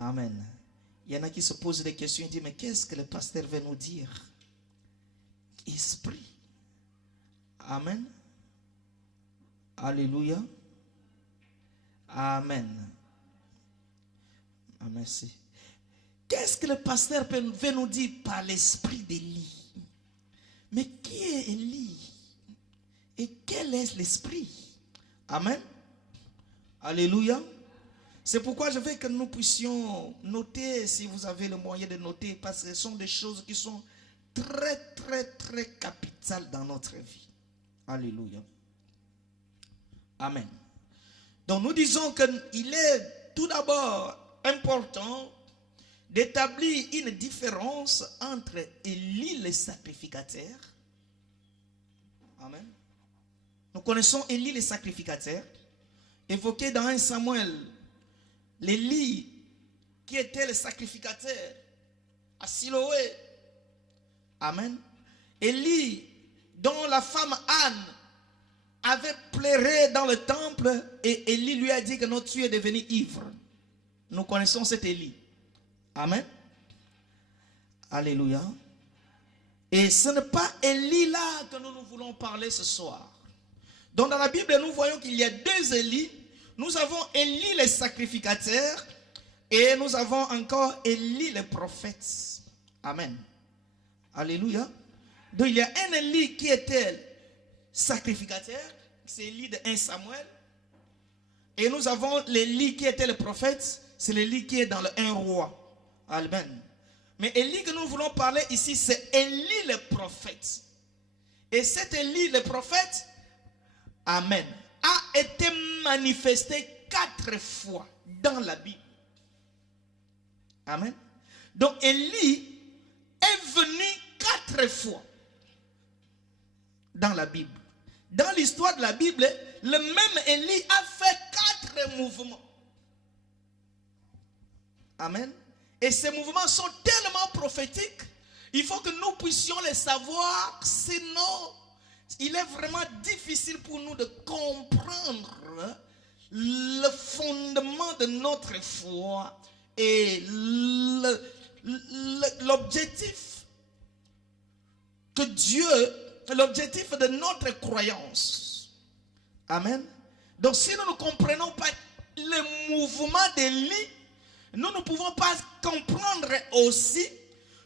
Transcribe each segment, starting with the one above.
Amen. Il y en a qui se posent des questions et disent, mais qu'est-ce que le pasteur veut nous dire? Esprit. Amen. Alléluia. Amen. Ah, merci. Qu'est-ce que le pasteur veut nous dire par l'esprit d'Élie? Mais qui est Élie? Et quel est l'esprit? Amen. Alléluia. C'est pourquoi je veux que nous puissions noter, si vous avez le moyen de noter, parce que ce sont des choses qui sont très, très, très capitales dans notre vie. Alléluia. Amen. Donc nous disons qu'il est tout d'abord important d'établir une différence entre Élie le sacrificateur. Amen. Nous connaissons Élie le sacrificateur, évoqué dans 1 Samuel. L'Élie qui était le sacrificateur à Siloé. Amen. Élie dont la femme Anne avait pleuré dans le temple et Élie lui a dit que notre tu es devenu ivre. Nous connaissons cet Élie. Amen. Alléluia. Et ce n'est pas Élie là que nous voulons parler ce soir. Donc dans la Bible, nous voyons qu'il y a deux Élie. Nous avons Élie le sacrificateur et nous avons encore Élie le prophète. Amen. Alléluia. Donc il y a un Élie qui était sacrificateur, c'est Élie de 1 Samuel. Et nous avons l'Élie qui était le prophète, c'est l'Élie qui est dans le 1 roi. Amen. Mais Élie que nous voulons parler ici, c'est Élie le prophète. Et cet Élie le prophète, amen, a été manifesté 4 fois dans la Bible. Amen. Donc Élie est venu 4 fois dans la Bible. Dans l'histoire de la Bible, le même Élie a fait 4 mouvements. Amen. Et ces mouvements sont tellement prophétiques, il faut que nous puissions les savoir, sinon il est vraiment difficile pour nous de comprendre le fondement de notre foi et l'objectif que Dieu, l'objectif de notre croyance. Amen. Donc si nous ne comprenons pas le mouvement d'Élie, nous ne pouvons pas comprendre aussi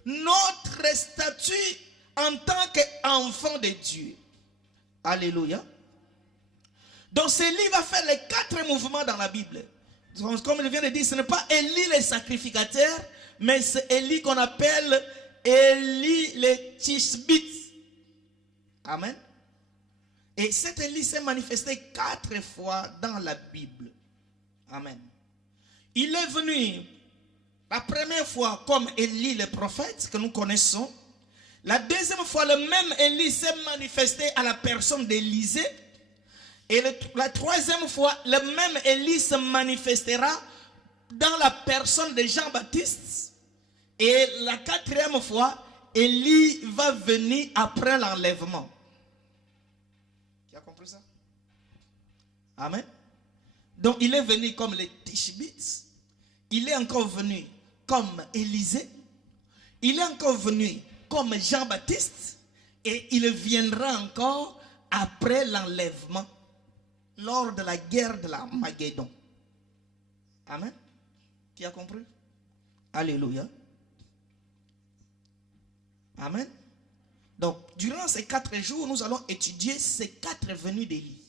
notre statut en tant qu'enfant de Dieu. Alléluia. Donc Élie va faire les 4 mouvements dans la Bible. Donc, comme je viens de dire, ce n'est pas Élie le sacrificateur, mais c'est Élie qu'on appelle Élie le Tishbite. Amen. Et cet Élie s'est manifesté 4 fois dans la Bible. Amen. Il est venu la première fois comme Élie le prophète que nous connaissons. La deuxième fois, le même Élie s'est manifesté à la personne d'Élisée. Et la troisième fois, le même Élie se manifestera dans la personne de Jean-Baptiste. Et la 4e fois, Élie va venir après l'enlèvement. Qui a compris ça? Amen. Donc il est venu comme les Tishbites. Il est encore venu comme Élisée. Il est encore venu comme Jean-Baptiste. Et il viendra encore après l'enlèvement, lors de la guerre de la Magédon. Amen. Qui a compris? Alléluia. Amen. Donc, durant ces 4 jours, nous allons étudier ces 4 venues d'Élie.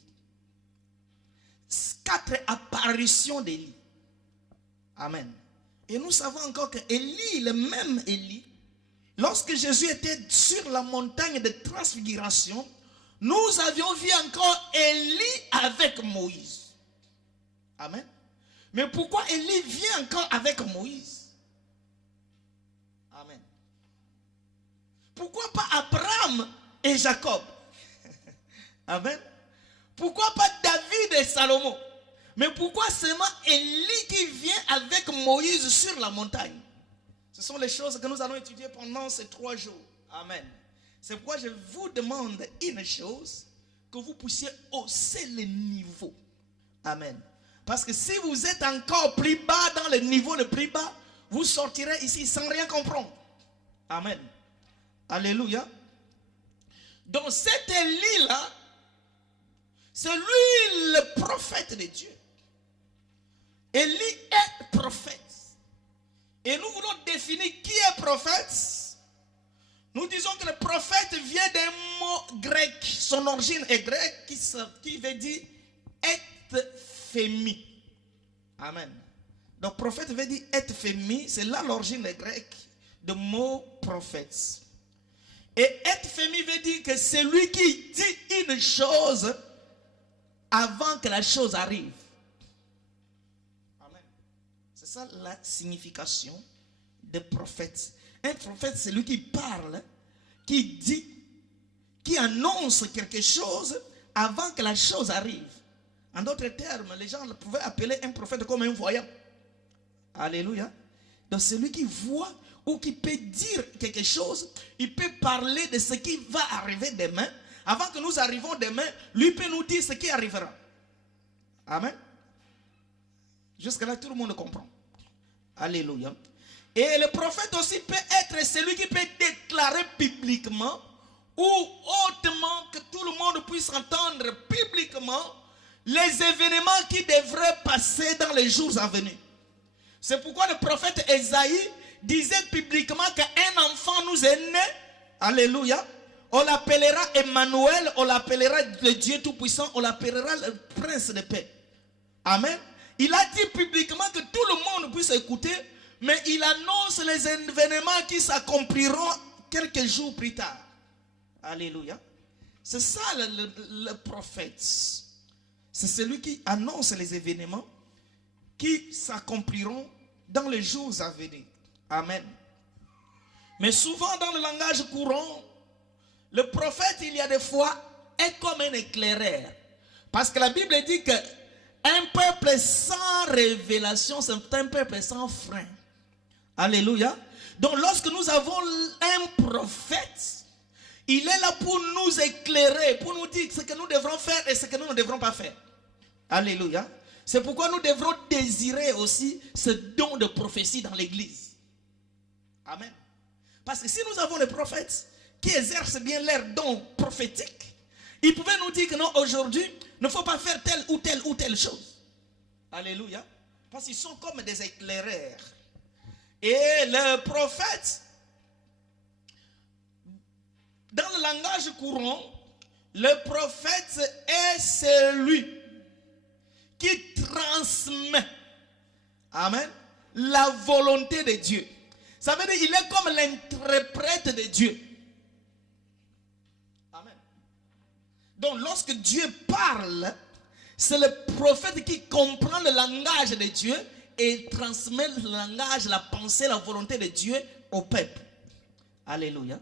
4 apparitions d'Élie. Amen. Et nous savons encore que Élie, le même Élie, lorsque Jésus était sur la montagne de transfiguration, nous avions vu encore Élie avec Moïse. Amen. Mais pourquoi Élie vient encore avec Moïse? Amen. Pourquoi pas Abraham et Jacob? Amen. Pourquoi pas David et Salomon? Mais pourquoi seulement Élie qui vient avec Moïse sur la montagne? Ce sont les choses que nous allons étudier pendant ces 3 jours. Amen. C'est pourquoi je vous demande une chose, que vous puissiez hausser le niveau. Amen. Parce que si vous êtes encore plus bas, dans le niveau le plus bas, vous sortirez ici sans rien comprendre. Amen. Alléluia. Donc cet Élie-là, c'est lui le prophète de Dieu. Élie est prophète. Et nous voulons définir qui est prophète. Nous disons que le prophète vient d'un mot grec. Son origine est grecque qui veut dire être fémi. Amen. Donc prophète veut dire être fémi. C'est là l'origine grecque du mot prophète. Et être fémi veut dire que c'est lui qui dit une chose avant que la chose arrive. Amen. C'est ça la signification de prophète. Un prophète, c'est lui qui parle, qui dit, qui annonce quelque chose avant que la chose arrive. En d'autres termes, les gens pouvaient appeler un prophète comme un voyant. Alléluia. Donc c'est lui qui voit ou qui peut dire quelque chose. Il peut parler de ce qui va arriver demain. Avant que nous arrivions demain, lui peut nous dire ce qui arrivera. Amen. Jusqu'à là, tout le monde comprend. Alléluia. Et le prophète aussi peut être celui qui peut déclarer publiquement ou hautement, que tout le monde puisse entendre publiquement les événements qui devraient passer dans les jours à venir. C'est pourquoi le prophète Ésaïe disait publiquement qu'un enfant nous est né. Alléluia. On l'appellera Emmanuel, on l'appellera le Dieu Tout-Puissant, on l'appellera le Prince de paix. Amen. Il a dit publiquement que tout le monde puisse écouter, mais il annonce les événements qui s'accompliront quelques jours plus tard. Alléluia. C'est ça le prophète. C'est celui qui annonce les événements qui s'accompliront dans les jours à venir. Amen. Mais souvent dans le langage courant, le prophète, il y a des fois, est comme un éclaireur. Parce que la Bible dit que un peuple sans révélation, c'est un peuple sans frein. Alléluia. Donc lorsque nous avons un prophète, il est là pour nous éclairer, pour nous dire ce que nous devrons faire et ce que nous ne devrons pas faire. Alléluia. C'est pourquoi nous devrons désirer aussi ce don de prophétie dans l'église. Amen. Parce que si nous avons des prophètes qui exercent bien leur don prophétique, ils pouvaient nous dire que non, aujourd'hui, il ne faut pas faire telle ou telle chose. Alléluia. Parce qu'ils sont comme des éclaireurs. Et le prophète, dans le langage courant, le prophète est celui qui transmet, amen, la volonté de Dieu. Ça veut dire qu'il est comme l'interprète de Dieu. Amen. Donc lorsque Dieu parle, c'est le prophète qui comprend le langage de Dieu et transmet le langage, la pensée, la volonté de Dieu au peuple. Alléluia.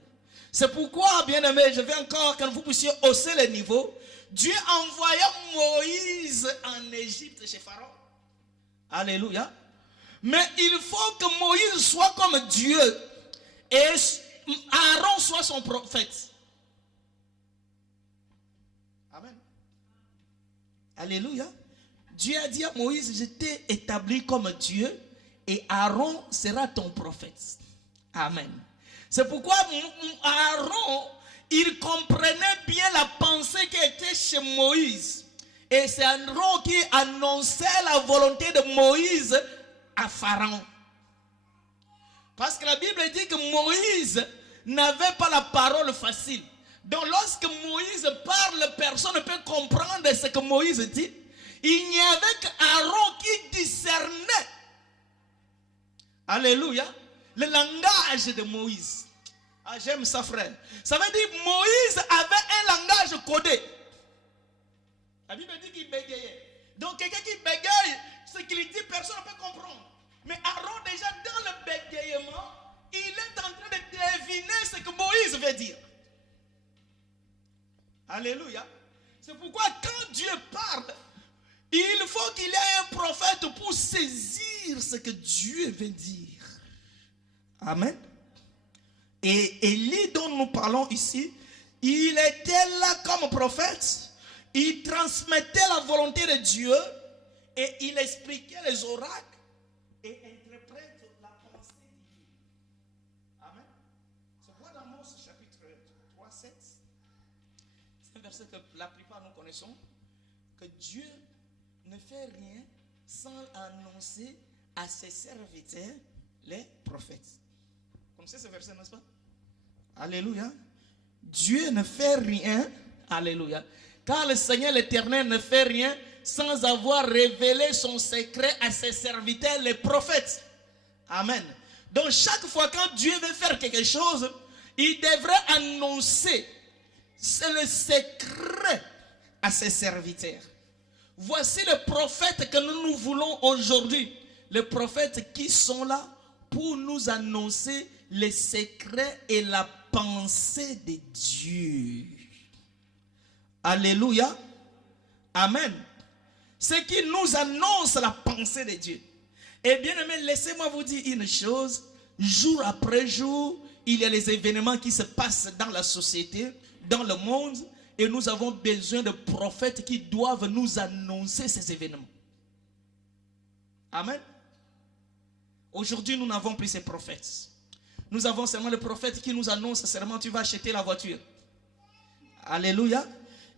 C'est pourquoi, bien aimé, je vais encore que vous puissiez hausser le niveau. Dieu envoya Moïse en Égypte chez Pharaon. Alléluia. Mais il faut que Moïse soit comme Dieu et Aaron soit son prophète. Amen. Alléluia. Dieu a dit à Moïse, je t'ai établi comme Dieu et Aaron sera ton prophète. Amen. C'est pourquoi Aaron, il comprenait bien la pensée qui était chez Moïse. Et c'est Aaron qui annonçait la volonté de Moïse à Pharaon. Parce que la Bible dit que Moïse n'avait pas la parole facile. Donc lorsque Moïse parle, personne ne peut comprendre ce que Moïse dit. Il n'y avait qu'Aaron qui discernait. Alléluia. Le langage de Moïse. Ah, j'aime ça, frère. Ça veut dire que Moïse avait un langage codé. La Bible dit qu'il bégayait. Donc quelqu'un qui bégaye, ce qu'il dit, personne ne peut comprendre. Mais Aaron, déjà dans le bégayement, il est en train de deviner ce que Moïse veut dire. Alléluia. C'est pourquoi quand Dieu parle, il faut qu'il y ait un prophète pour saisir ce que Dieu veut dire. Amen. Et Élie dont nous parlons ici, il était là comme prophète. Il transmettait la volonté de Dieu Et il expliquait les oracles et interprète la pensée divine. Amen. C'est quoi dans Amos chapitre 3, 7? C'est un verset que la plupart nous connaissons. Que Dieu ne fait rien sans annoncer à ses serviteurs, les prophètes. Vous connaissez ce verset, n'est-ce pas? Alléluia. Dieu ne fait rien. Alléluia. Car le Seigneur l'Éternel ne fait rien sans avoir révélé son secret à ses serviteurs, les prophètes. Amen. Donc chaque fois quand Dieu veut faire quelque chose, il devrait annoncer. C'est le secret à ses serviteurs. Voici les prophètes que nous voulons aujourd'hui. Les prophètes qui sont là pour nous annoncer les secrets et la pensée de Dieu. Alléluia. Amen. C'est qui nous annonce la pensée de Dieu. Et bien aimé, laissez-moi vous dire une chose. Jour après jour, il y a les événements qui se passent dans la société, dans le monde. Et nous avons besoin de prophètes qui doivent nous annoncer ces événements. Amen. Aujourd'hui, nous n'avons plus ces prophètes. Nous avons seulement les prophètes qui nous annoncent seulement tu vas acheter la voiture. Alléluia.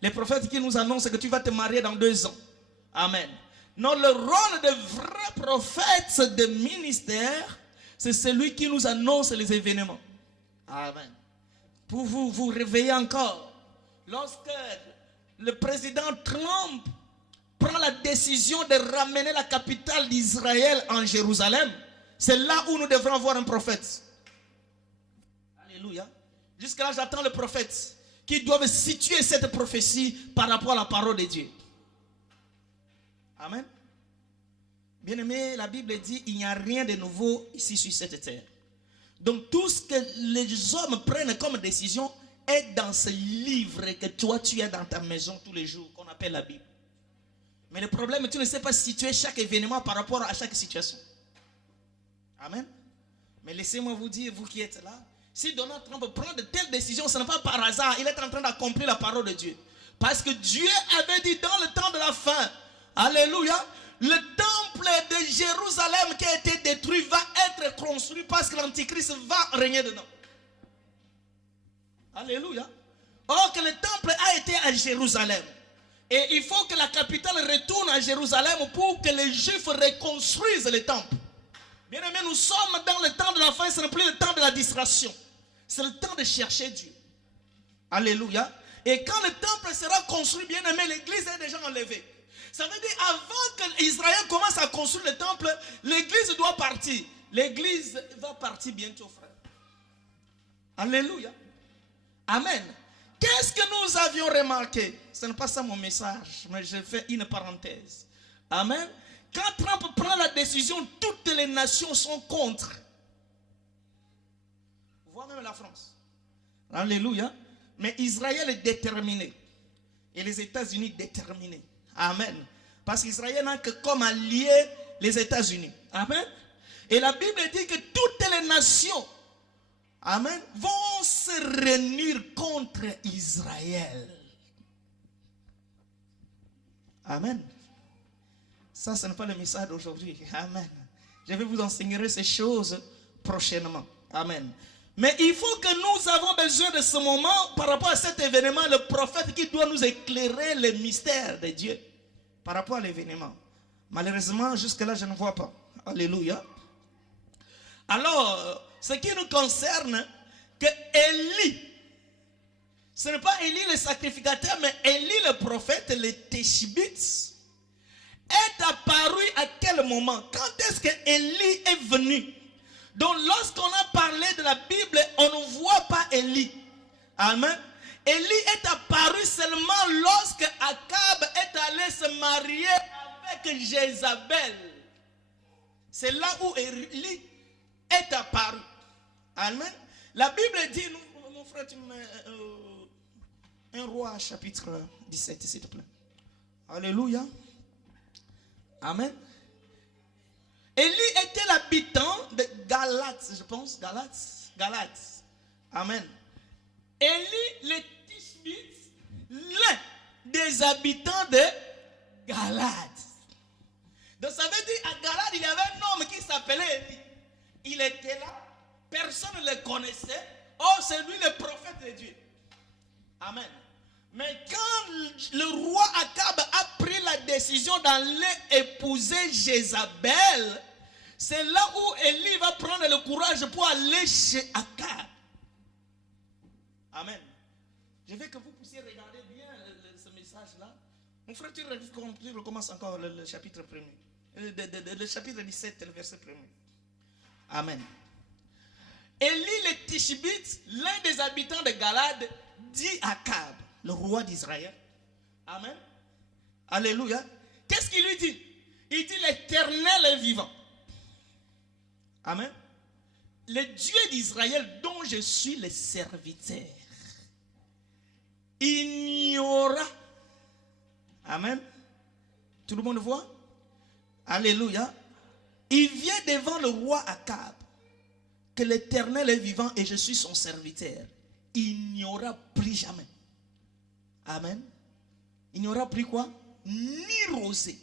Les prophètes qui nous annoncent que tu vas te marier dans 2 ans. Amen. Non, le rôle de vrai prophète de ministère, c'est celui qui nous annonce les événements. Amen. Pour vous réveiller encore. Lorsque le président Trump prend la décision de ramener la capitale d'Israël en Jérusalem, c'est là où nous devrons avoir un prophète. Alléluia. Jusqu'à là, j'attends le prophète qui doit situer cette prophétie par rapport à la parole de Dieu. Amen. Bien-aimé, la Bible dit il n'y a rien de nouveau ici sur cette terre. Donc tout ce que les hommes prennent comme décision est dans ce livre que toi tu as dans ta maison tous les jours, qu'on appelle la Bible. Mais le problème est que tu ne sais pas situer chaque événement par rapport à chaque situation. Amen. Mais laissez-moi vous dire, vous qui êtes là, si Donald Trump prend de telles décisions, ce n'est pas par hasard, il est en train d'accomplir la parole de Dieu. Parce que Dieu avait dit dans le temps de la fin, alléluia, le temple de Jérusalem qui a été détruit va être construit parce que l'Antichrist va régner dedans. Alléluia. Or que le temple a été à Jérusalem. Et il faut que la capitale retourne à Jérusalem pour que les Juifs reconstruisent le temple. Bien aimé, nous sommes dans le temps de la fin, ce n'est plus le temps de la distraction. C'est le temps de chercher Dieu. Alléluia. Et quand le temple sera construit, bien aimé, l'église est déjà enlevée. Ça veut dire avant que Israël commence à construire le temple, l'église doit partir. L'église va partir bientôt, frère. Alléluia. Amen. Qu'est-ce que nous avions remarqué? Ce n'est pas ça mon message, mais je fais une parenthèse. Amen. Quand Trump prend la décision, toutes les nations sont contre. Voire même la France. Alléluia. Mais Israël est déterminé. Et les États-Unis déterminés. Amen. Parce qu'Israël n'a que comme allié les États-Unis. Amen. Et la Bible dit que toutes les nations, amen, vont se réunir contre Israël. Amen. Ça, ce n'est pas le message d'aujourd'hui. Amen. Je vais vous enseigner ces choses prochainement. Amen. Mais il faut que nous avons besoin de ce moment par rapport à cet événement, le prophète qui doit nous éclairer les mystères de Dieu par rapport à l'événement. Malheureusement, jusque-là, je ne vois pas. Alléluia. Alors, ce qui nous concerne, que Élie, ce n'est pas Élie le sacrificateur, mais Élie le prophète, le Tishbite, est apparu à quel moment? Quand est-ce que Élie est venu? Donc lorsqu'on a parlé de la Bible, on ne voit pas Élie. Amen. Élie est apparu seulement lorsque Akab est allé se marier avec Jézabel. C'est là où Élie est apparu. Amen. La Bible dit, mon frère, tu mets un roi chapitre 17, s'il te plaît. Alléluia. Amen. Élie était l'habitant de Galate, je pense. Galate. Amen. Élie, le Tishbite, l'un des habitants de Galate. Donc ça veut dire, à Galade, il y avait un homme qui s'appelait Élie. Il était là, personne ne le connaissait. Oh, c'est lui le prophète de Dieu. Amen. Mais quand le roi Akab a pris la décision d'aller épouser Jézabel, c'est là où Élie va prendre le courage pour aller chez Akab. Amen. Je veux que vous puissiez regarder bien ce message-là. Mon frère, tu recommences encore le chapitre 1er. Le chapitre 17, le verset 1er. Amen. Élie le Tishbite, l'un des habitants de Galade, dit à Akab, le roi d'Israël. Amen. Alléluia. Qu'est-ce qu'il lui dit? Il dit l'Éternel est vivant. Amen. Le Dieu d'Israël dont je suis le serviteur. Il n'y aura. Amen. Tout le monde voit? Alléluia. Il vient devant le roi Akab. Que l'Éternel est vivant et je suis son serviteur. Il n'y aura plus jamais. Amen. Il n'y aura plus quoi? Ni rosée,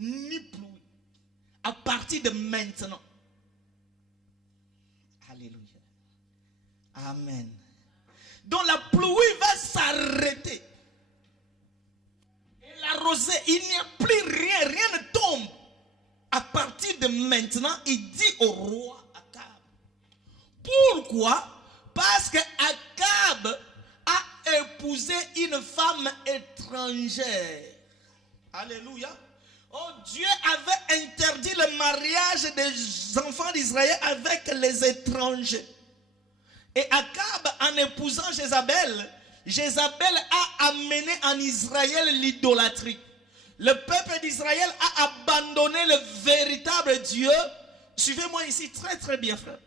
ni pluie. À partir de maintenant. Alléluia. Amen. Donc la pluie va s'arrêter. Et la rosée, il n'y a plus rien, rien ne tombe. À partir de maintenant, il dit au roi Akab. Pourquoi? Parce que Akab a épousé une femme étrangère. Alléluia. Oh, Dieu avait interdit le mariage des enfants d'Israël avec les étrangers. Et Akab, en épousant Jézabel, Jézabel a amené en Israël l'idolâtrie. Le peuple d'Israël a abandonné le véritable Dieu. Suivez-moi ici très très bien, frère.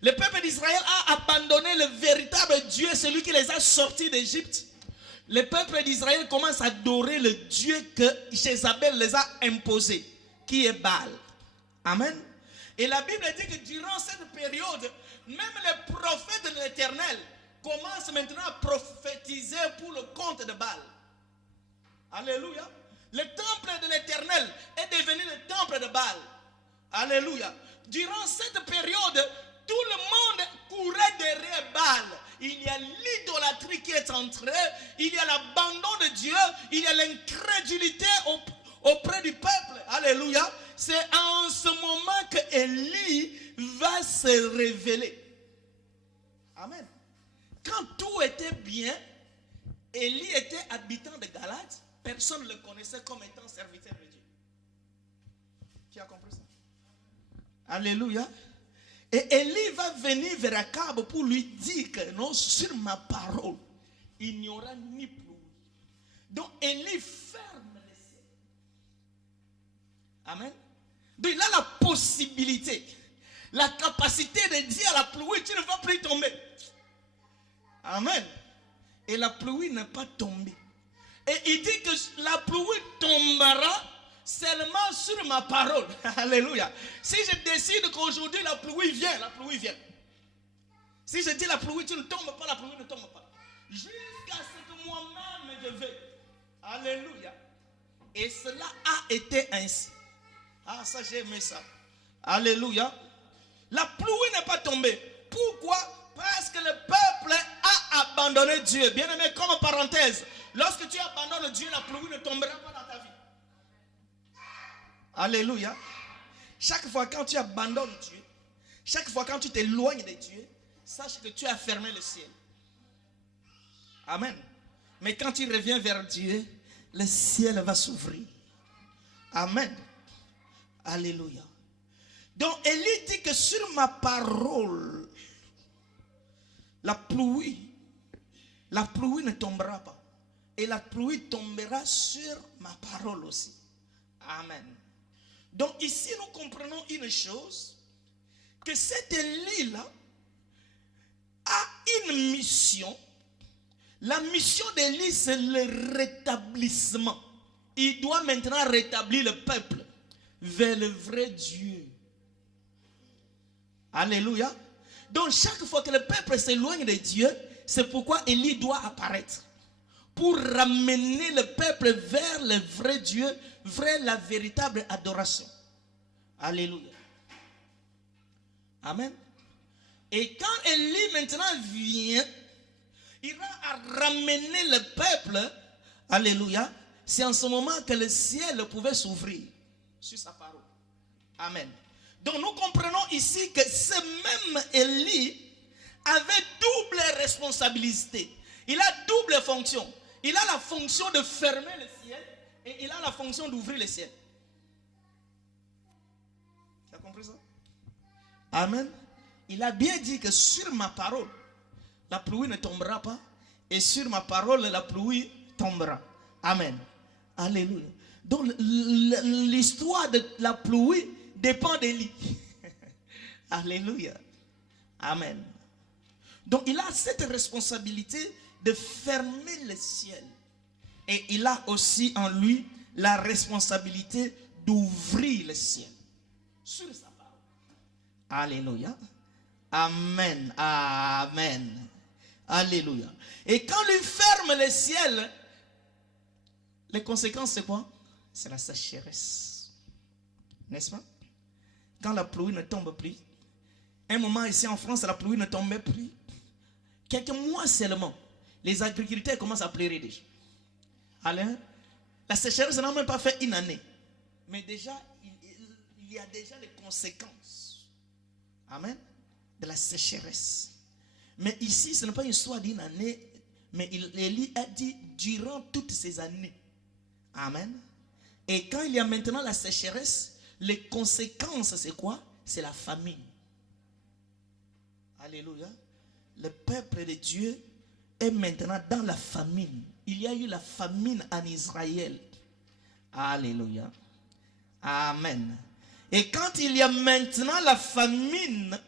Le peuple d'Israël a abandonné le véritable Dieu, celui qui les a sortis d'Égypte. Le peuple d'Israël commence à adorer le Dieu que Jézabel les a imposé, qui est Baal. Amen. Et la Bible dit que durant cette période, même les prophètes de l'Éternel commencent maintenant à prophétiser pour le compte de Baal. Alléluia. Le temple de l'Éternel est devenu le temple de Baal. Alléluia. Durant cette période, tout le monde courait derrière Baal. Il y a l'idolâtrie qui est entrée, il y a l'abandon de Dieu, il y a l'incrédulité auprès du peuple. Alléluia. C'est en ce moment que Élie va se révéler. Amen. Quand tout était bien, Élie était habitant de Galade. Personne ne le connaissait comme étant serviteur de Dieu. Qui a compris ça? Alléluia. Et Élie va venir vers Akab pour lui dire que non, sur ma parole, il n'y aura ni pluie. Donc Élie ferme les cieux. Amen. Donc il a la possibilité, la capacité de dire à la pluie, tu ne vas plus tomber. Amen. Et la pluie n'est pas tombée. Et il dit que la pluie tombera seulement sur ma parole. Alléluia. Si je décide qu'aujourd'hui la pluie vient, la pluie vient. Si je dis la pluie, tu ne tombes pas, la pluie ne tombe pas. Jusqu'à ce que moi-même je veuille. Alléluia. Et cela a été ainsi. Ah, ça j'ai aimé ça. Alléluia. La pluie n'est pas tombée. Pourquoi? Parce que le peuple a abandonné Dieu. Bien aimé, comme parenthèse, lorsque tu abandonnes Dieu, la pluie ne tombera pas dans ta vie. Alléluia. Chaque fois quand tu abandonnes Dieu, chaque fois quand tu t'éloignes de Dieu, sache que tu as fermé le ciel. Amen. Mais quand tu reviens vers Dieu, le ciel va s'ouvrir. Amen. Alléluia. Donc Élie dit que sur ma parole, la pluie ne tombera pas. Et la pluie tombera sur ma parole aussi. Amen. Donc ici nous comprenons une chose, que cet Élie-là a une mission. La mission d'Élie, c'est le rétablissement. Il doit maintenant rétablir le peuple vers le vrai Dieu. Alléluia. Donc chaque fois que le peuple s'éloigne de Dieu, c'est pourquoi Élie doit apparaître. Pour ramener le peuple vers le vrai Dieu, vers la véritable adoration. Alléluia. Amen. Et quand Élie maintenant vient, il va à ramener le peuple. Alléluia. C'est en ce moment que le ciel pouvait s'ouvrir sur sa parole. Amen. Donc nous comprenons ici que ce même Élie avait double responsabilité. Il a double fonction. Il a la fonction de fermer le ciel et il a la fonction d'ouvrir le ciel. Tu as compris ça? Amen. Il a bien dit que sur ma parole, la pluie ne tombera pas. Et sur ma parole, la pluie tombera. Amen. Alléluia. Donc l'histoire de la pluie dépend d'Élie. Alléluia. Amen. Donc il a cette responsabilité de fermer le ciel. Et il a aussi en lui la responsabilité d'ouvrir le ciel. Sur sa parole. Alléluia. Amen. Amen. Alléluia. Et quand lui ferme le ciel, les conséquences c'est quoi? C'est la sécheresse. N'est-ce pas? Quand la pluie ne tombe plus. Un moment ici en France, la pluie ne tombait plus. Quelques mois seulement, les agriculteurs commencent à pleurer déjà. Alors, la sécheresse n'a même pas fait une année. Mais déjà, il y a déjà les conséquences. Amen. De la sécheresse. Mais ici, ce n'est pas une histoire d'une année, mais Élie a dit durant toutes ces années. Amen. Et quand il y a maintenant la sécheresse, les conséquences, c'est quoi? C'est la famine. Alléluia. Le peuple de Dieu est maintenant dans la famine. Il y a eu la famine en Israël. Alléluia. Amen. Et quand il y a maintenant la famine,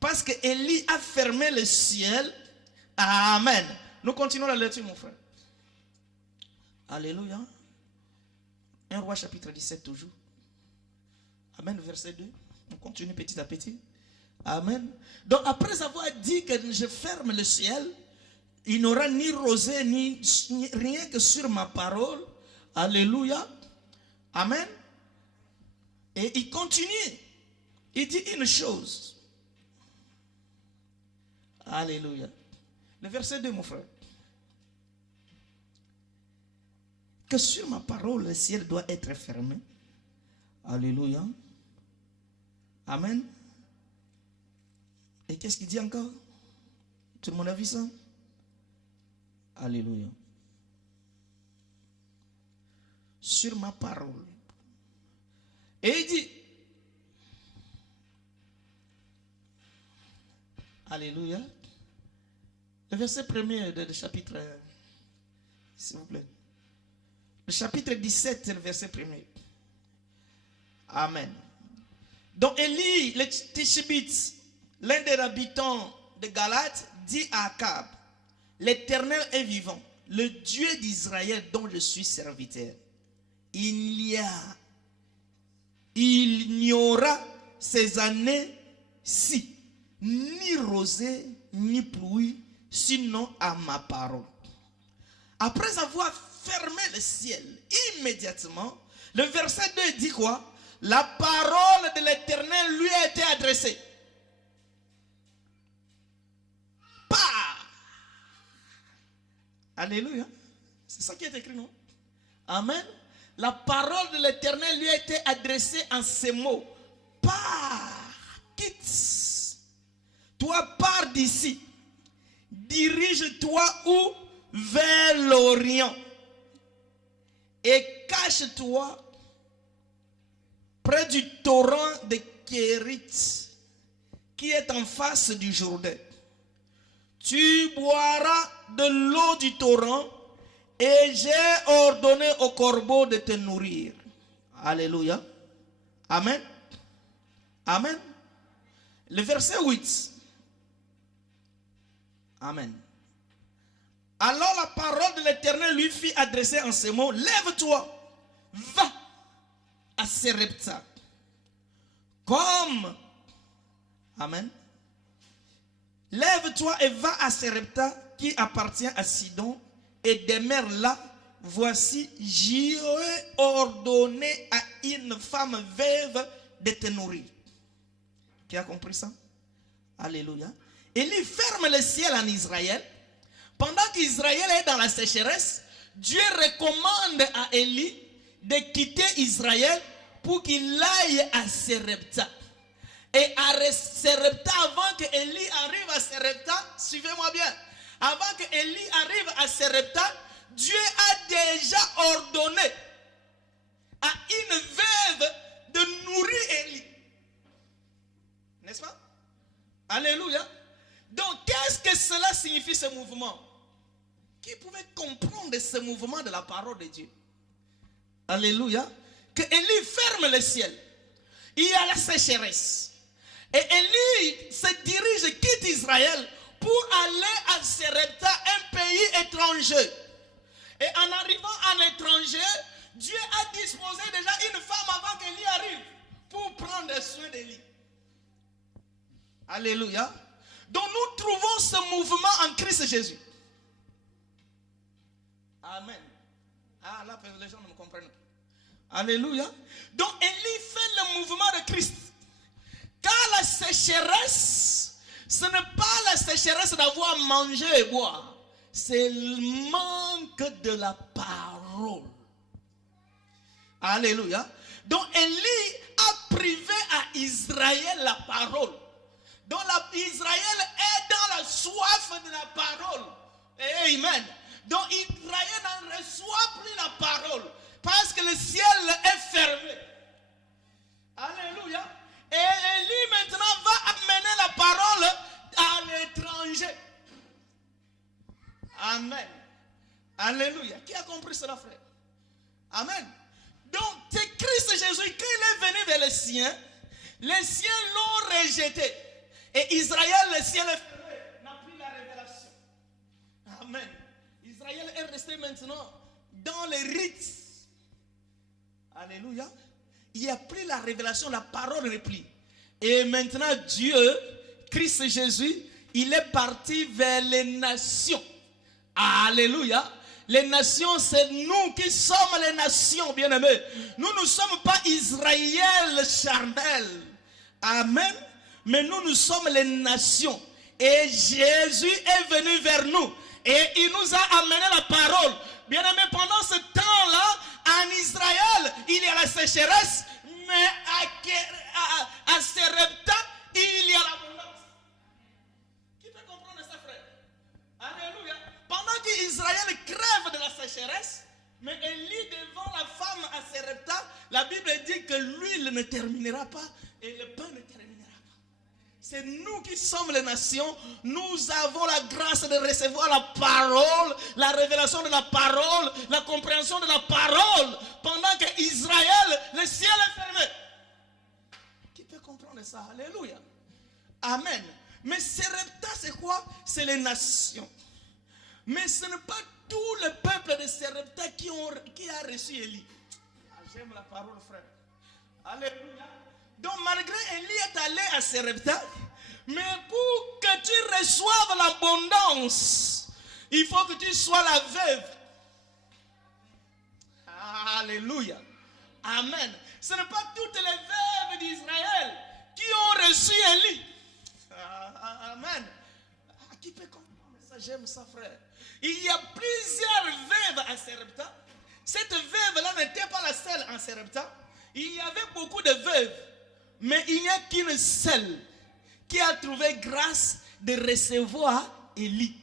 parce que Élie a fermé le ciel. Amen. Nous continuons la lecture, mon frère. Alléluia. 1 Roi chapitre 17 toujours. Amen, verset 2. On continue petit à petit. Amen. Donc après avoir dit que je ferme le ciel, il n'aura ni rosée ni rien que sur ma parole. Alléluia. Amen. Et il continue. Il dit une chose. Alléluia. Le verset 2, mon frère. Que sur ma parole, le ciel doit être fermé. Alléluia. Amen. Et qu'est-ce qu'il dit encore? Tout le monde a vu ça? Alléluia. Sur ma parole. Et il dit, alléluia. Le verset premier de chapitre, s'il vous plaît. Le chapitre 17, le verset premier. Amen. Donc Élie, le Tishbite, l'un des habitants de Galate, dit à Akab, l'Éternel est vivant, le Dieu d'Israël dont je suis serviteur. Il n'y aura ces années-ci ni rosée ni pluie, sinon à ma parole. Après avoir fermé le ciel, immédiatement, le verset 2 dit quoi? La parole de l'Éternel lui a été adressée. Alléluia. C'est ça qui est écrit, non? Amen. La parole de l'Éternel lui a été adressée en ces mots. Pars, quitte. Toi, pars d'ici. Dirige-toi où? Vers l'Orient. Et cache-toi près du torrent de Kérit, qui est en face du Jourdain. Tu boiras de l'eau du torrent et j'ai ordonné aux corbeaux de te nourrir. Alléluia. Amen. Amen. Le verset 8. Amen. Alors la parole de l'Éternel lui fit adresser en ces mots. Lève-toi, va à Sarepta. Comme. Amen. Lève-toi et va à Sarepta qui appartient à Sidon et demeure là. Voici, j'ai ordonné à une femme veuve de te nourrir. Qui a compris ça? Alléluia. Élie ferme le ciel en Israël. Pendant qu'Israël est dans la sécheresse, Dieu recommande à Élie de quitter Israël pour qu'il aille à Sarepta. Et à Sarepta, avant que Élie arrive à Sarepta, suivez-moi bien, avant que Élie arrive à Sarepta, Dieu a déjà ordonné à une veuve de nourrir Élie. N'est-ce pas? Alléluia. Donc, qu'est-ce que cela signifie, ce mouvement? Qui pouvait comprendre ce mouvement de la parole de Dieu? Alléluia. Que Élie ferme le ciel. Il y a la sécheresse. Et Élie se dirige, quitte Israël pour aller à Sarepta, un pays étranger. Et en arrivant à l'étranger, Dieu a disposé déjà une femme avant qu'Élie arrive pour prendre soin d'Élie. Alléluia. Donc nous trouvons ce mouvement en Christ Jésus. Amen. Ah là, les gens ne me comprennent pas. Alléluia. Donc Élie fait le mouvement de Christ. Car la sécheresse, ce n'est pas la sécheresse d'avoir mangé et boire. C'est le manque de la parole. Alléluia. Donc Élie a privé à Israël la parole. Donc Israël est dans la soif de la parole. Amen. Donc Israël n'en reçoit plus la parole parce que le ciel est fermé. Alléluia. Et Élie maintenant va amener la parole à l'étranger. Amen. Alléluia. Qui a compris cela, frère? Amen. Donc c'est Christ Jésus, quand il est venu vers les siens l'ont rejeté. Et Israël, le ciel est fermé, n'a plus la révélation. Amen. Israël est resté maintenant dans les rites. Alléluia. Il n'y a plus la révélation, la parole n'est plus. Et maintenant Dieu, Christ Jésus, il est parti vers les nations. Alléluia. Les nations, c'est nous qui sommes les nations, bien-aimés. Nous ne sommes pas Israël charnel. Amen. Mais nous sommes les nations. Et Jésus est venu vers nous. Et il nous a amené la parole. Bien-aimés, pendant ce temps-là, en Israël, il y a la sécheresse. Mais à Sarepta, il y a l'abondance. Qui peut comprendre ça, frère? Alléluia. Pendant qu'Israël crève de la sécheresse, mais Élie devant la femme à Sarepta, la Bible dit que l'huile ne terminera pas et le pain ne terminera pas. C'est nous qui sommes les nations. Nous avons la grâce de recevoir la parole, la révélation de la parole, la compréhension de la parole. Pendant que Israël, le ciel est fermé. Qui peut comprendre ça? Alléluia. Amen. Mais Sarepta, c'est quoi? C'est les nations. Mais ce n'est pas tout le peuple de Sarepta qui a reçu Élie. Ah, j'aime la parole, frère. Alléluia. Donc malgré Élie est allé à Sarepta, mais pour que tu reçoives l'abondance, il faut que tu sois la veuve. Alléluia. Amen. Ce n'est pas toutes les veuves d'Israël qui ont reçu Élie. Amen. Qui peut comprendre ça? J'aime ça, frère. Il y a plusieurs veuves à Sarepta. Cette veuve-là n'était pas la seule en Sarepta. Il y avait beaucoup de veuves. Mais il n'y a qu'une seule qui a trouvé grâce de recevoir Élie.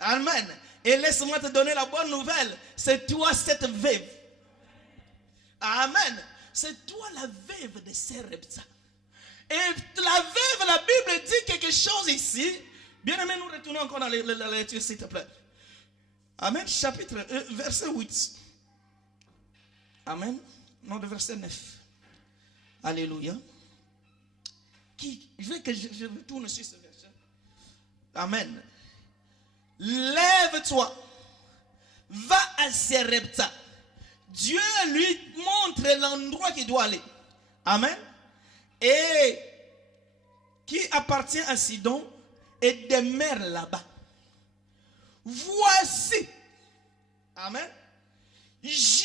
Amen. Et laisse-moi te donner la bonne nouvelle. C'est toi cette veuve. Amen. C'est toi la veuve de Sarepta. Et la veuve, la Bible dit quelque chose ici. Bien aimé, nous retournons encore dans la lecture, s'il te plaît. Amen. Chapitre, verset 8. Amen. Non, de verset 9. Alléluia. Je veux que je retourne sur ce verset. Amen. Lève-toi. Va à Sarepta. Dieu lui montre l'endroit qu'il doit aller. Amen. Et qui appartient à Sidon et demeure là-bas. Voici. Amen. J'y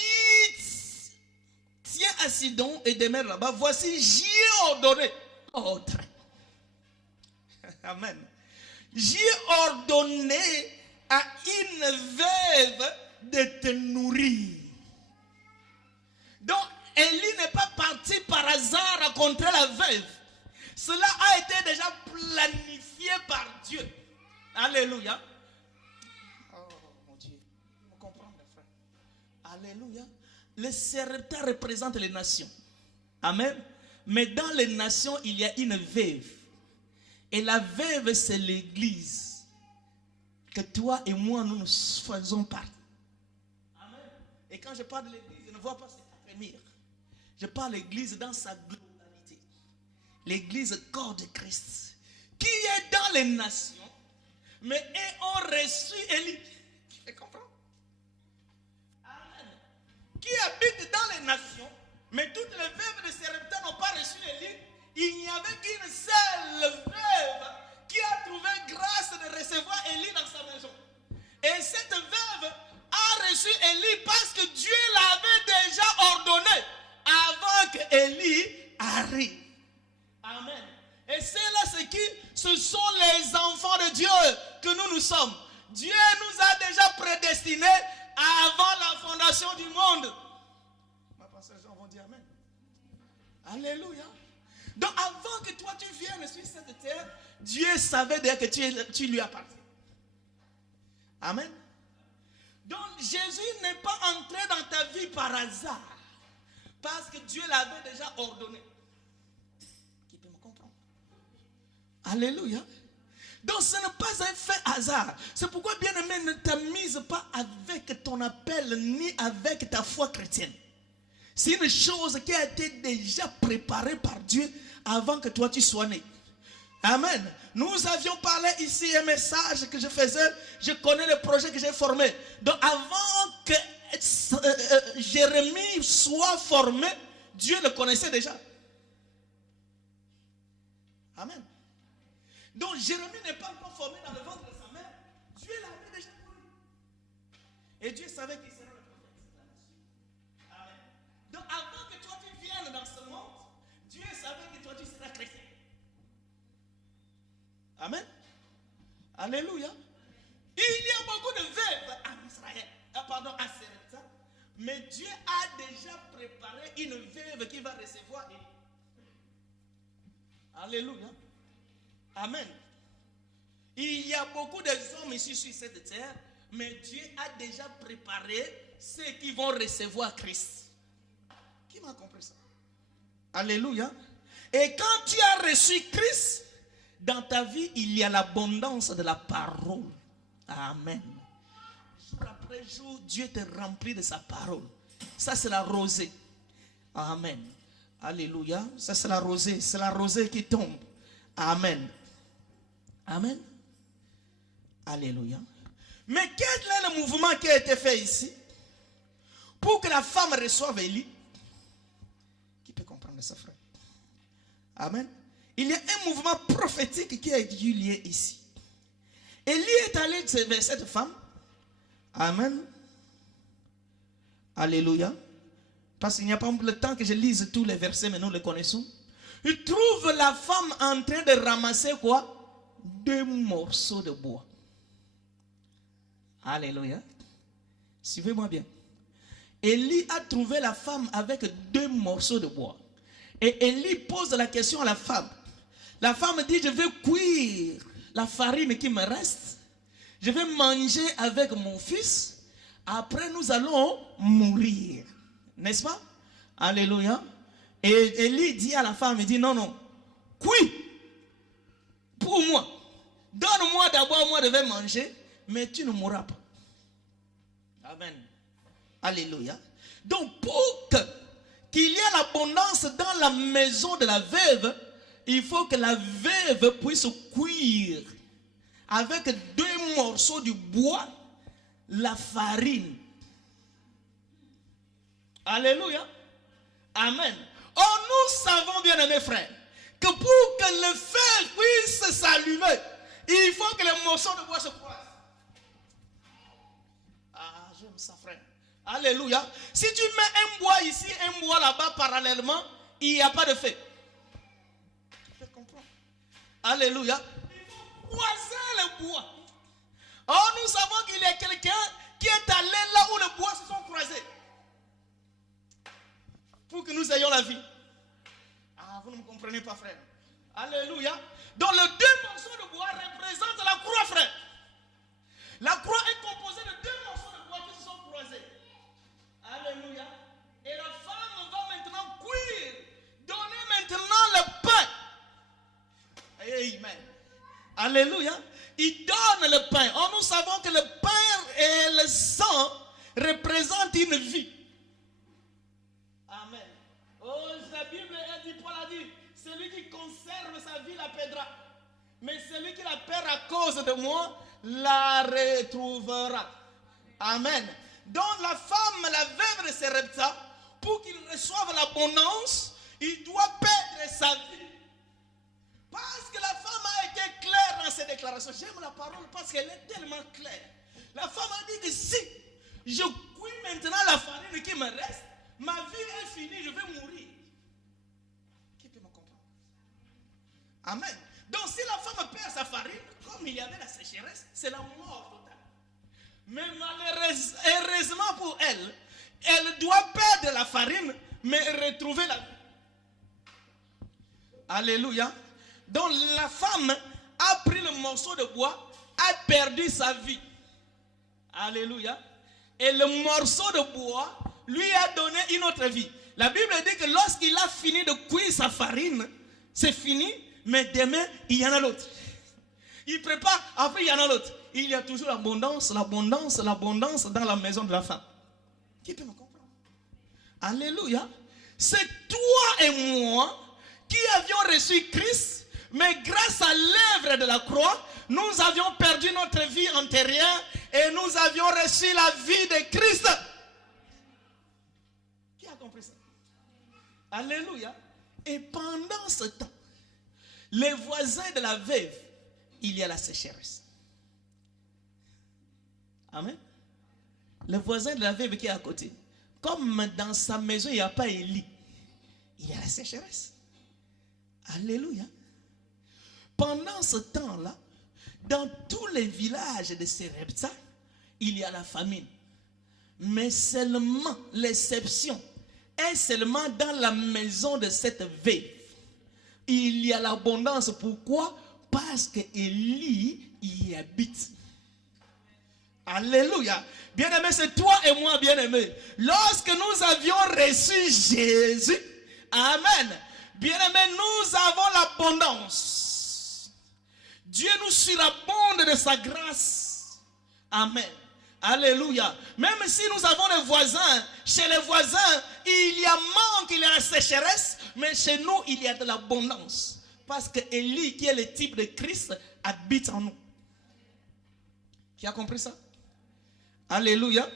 tiens à Sidon et demeure là-bas. Voici, j'ai ordonné. Amen. J'ai ordonné à une veuve de te nourrir. Donc, Élie n'est pas parti par hasard rencontrer la veuve. Cela a été déjà planifié par Dieu. Alléluia. Oh mon Dieu. Vous comprenez, frère? Alléluia. Le Sarepta représente les nations. Amen. Mais dans les nations, il y a une veuve. Et la veuve, c'est l'église. Que toi et moi, nous faisons partie. Amen. Et quand je parle de l'église, je ne vois pas cette première. Je parle de l'église dans sa globalité. L'église corps de Christ. Qui est dans les nations, mais ont reçu Élie. Tu comprends? Amen. Qui habite dans les nations, mais toutes les veuves de Sarepta n'ont pas reçu Élie. Il n'y avait qu'une seule veuve qui a trouvé grâce de recevoir Élie dans sa maison. Et cette veuve a reçu Élie parce que Dieu l'avait déjà ordonné avant que Élie arrive. Amen. Et c'est là ce sont les enfants de Dieu que nous sommes. Dieu nous a déjà prédestinés avant la fondation du monde. Ma pasteur Jean vont dire Amen. Alléluia. Donc avant que toi tu viennes sur cette terre, Dieu savait déjà que tu lui appartiens. Amen. Donc Jésus n'est pas entré dans ta vie par hasard. Parce que Dieu l'avait déjà ordonné. Qui peut me comprendre? Alléluia. Donc ce n'est pas un fait hasard. C'est pourquoi, bien aimé, ne t'amise pas avec ton appel ni avec ta foi chrétienne. C'est une chose qui a été déjà préparée par Dieu avant que toi tu sois né. Amen. Nous avions parlé ici un message que je faisais. Je connais le projet que j'ai formé. Donc avant que Jérémie soit formé, Dieu le connaissait déjà. Amen. Donc Jérémie n'est pas encore formé dans le ventre de sa mère. Dieu l'avait déjà connu. Et Dieu savait qu'il serait le prophète. Amen. Donc avant que toi tu viennes dans ce monde, Dieu savait que toi tu seras chrétien. Amen. Alléluia. Il y a beaucoup de veuves en Israël. À Sarepta. Mais Dieu a déjà préparé une veuve qui va recevoir Élie. Alléluia. Amen. Il y a beaucoup d'hommes ici sur cette terre, mais Dieu a déjà préparé ceux qui vont recevoir Christ. Qui m'a compris ça? Alléluia. Et quand tu as reçu Christ, dans ta vie, il y a l'abondance de la parole. Amen. Jour après jour, Dieu te remplit de sa parole. Ça, c'est la rosée. Amen. Alléluia. Ça, c'est la rosée. C'est la rosée qui tombe. Amen. Amen. Alléluia. Mais quel est le mouvement qui a été fait ici pour que la femme reçoive Élie? Qui peut comprendre ça, frère? Amen. Il y a un mouvement prophétique qui a eu lieu ici. Élie est allé vers cette femme. Amen. Alléluia. Parce qu'il n'y a pas le temps que je lise tous les versets, mais nous les connaissons. Il trouve la femme en train de ramasser quoi? 2 morceaux de bois. Alléluia. Suivez-moi bien. Élie a trouvé la femme avec 2 morceaux de bois. Et Élie pose la question à la femme. La femme dit, je vais cuire la farine qui me reste. Je vais manger avec mon fils. Après, nous allons mourir. N'est-ce pas? Alléluia. Et Élie dit à la femme, il dit, non, non. Cuis pour moi. Donne-moi d'abord, moi je vais manger. Mais tu ne mourras pas. Amen. Alléluia. Donc, pour qu'il y ait l'abondance dans la maison de la veuve, il faut que la veuve puisse cuire avec 2 morceaux de bois la farine. Alléluia. Amen. Oh, nous savons, bien aimés frères, que pour que le feu puisse s'allumer, il faut que les morceaux de bois se croisent. Ah, j'aime ça, frère. Alléluia. Si tu mets un bois ici, un bois là-bas parallèlement, il n'y a pas de feu. Je comprends. Alléluia. Il faut croiser le bois. Or, nous savons qu'il y a quelqu'un qui est allé là où les bois se sont croisés. Pour que nous ayons la vie. Ah, vous ne me comprenez pas, frère. Alléluia. Donc, les deux morceaux de bois représentent la croix, frère. La croix est composée de deux morceaux de bois qui se sont croisés. Alléluia. Et la femme va maintenant cuire, donner maintenant le pain. Amen. Alléluia. Il donne le pain. Or, nous savons que le pain et le sang représentent une vie. Amen. Oh, la Bible a dit, Paul a dit, celui qui conserve sa vie la perdra. Mais celui qui la perd à cause de moi, la retrouvera. Amen. Donc la femme, la veuve de Sarepta, pour qu'il reçoive l'abondance, il doit perdre sa vie. Parce que la femme a été claire dans ses déclarations. J'aime la parole parce qu'elle est tellement claire. La femme a dit que si je cuis maintenant la farine qui me reste, ma vie est finie, je vais mourir. Qui peut me comprendre? Amen. Donc si la femme perd sa farine, comme il y avait la sécheresse, c'est la mort totale. Mais heureusement pour elle, elle doit perdre la farine, mais retrouver la vie. Alléluia. Donc la femme a pris le morceau de bois, a perdu sa vie. Alléluia. Et le morceau de bois lui a donné une autre vie. La Bible dit que lorsqu'il a fini de cuire sa farine, c'est fini, mais demain, il y en a l'autre. Il prépare, après il y en a l'autre. Il y a toujours l'abondance, l'abondance, l'abondance dans la maison de la femme. Qui peut me comprendre? Alléluia. C'est toi et moi qui avions reçu Christ, mais grâce à l'œuvre de la croix, nous avions perdu notre vie antérieure et nous avions reçu la vie de Christ. Qui a compris ça? Alléluia. Et pendant ce temps, les voisins de la veuve, il y a la sécheresse. Amen. Le voisin de la veuve qui est à côté, comme dans sa maison il n'y a pas Élie, il y a la sécheresse. Alléluia. Pendant ce temps-là, dans tous les villages de Sarepta, il y a la famine. Mais seulement, l'exception est seulement dans la maison de cette veuve. Il y a l'abondance. Pourquoi? Parce que Élie y habite. Alléluia. Bien-aimé, c'est toi et moi, bien-aimé. Lorsque nous avions reçu Jésus, amen. Bien-aimé, nous avons l'abondance. Dieu nous surabonde de sa grâce. Amen. Alléluia. Même si nous avons des voisins, chez les voisins, il y a manque, il y a la sécheresse, mais chez nous, il y a de l'abondance. Parce que Élie, qui est le type de Christ, habite en nous. Qui a compris ça? Alléluia.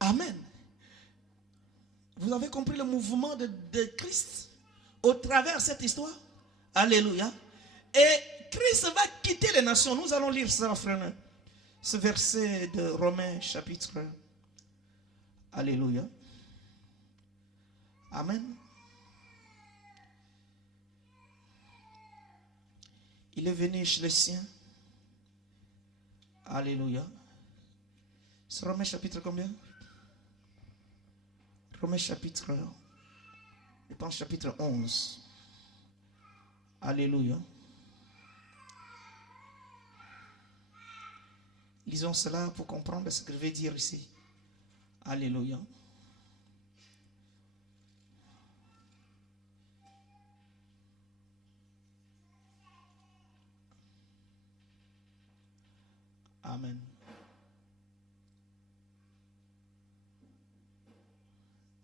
Amen. Vous avez compris le mouvement de Christ au travers de cette histoire? Alléluia. Et Christ va quitter les nations. Nous allons lire ça, frère. Ce verset de Romains chapitre. Alléluia. Amen. Il est venu chez les siens. Alléluia. C'est Romains chapitre combien? Romains chapitre, je pense chapitre 11. Alléluia. Lisons cela pour comprendre ce que je vais dire ici. Alléluia. Amen.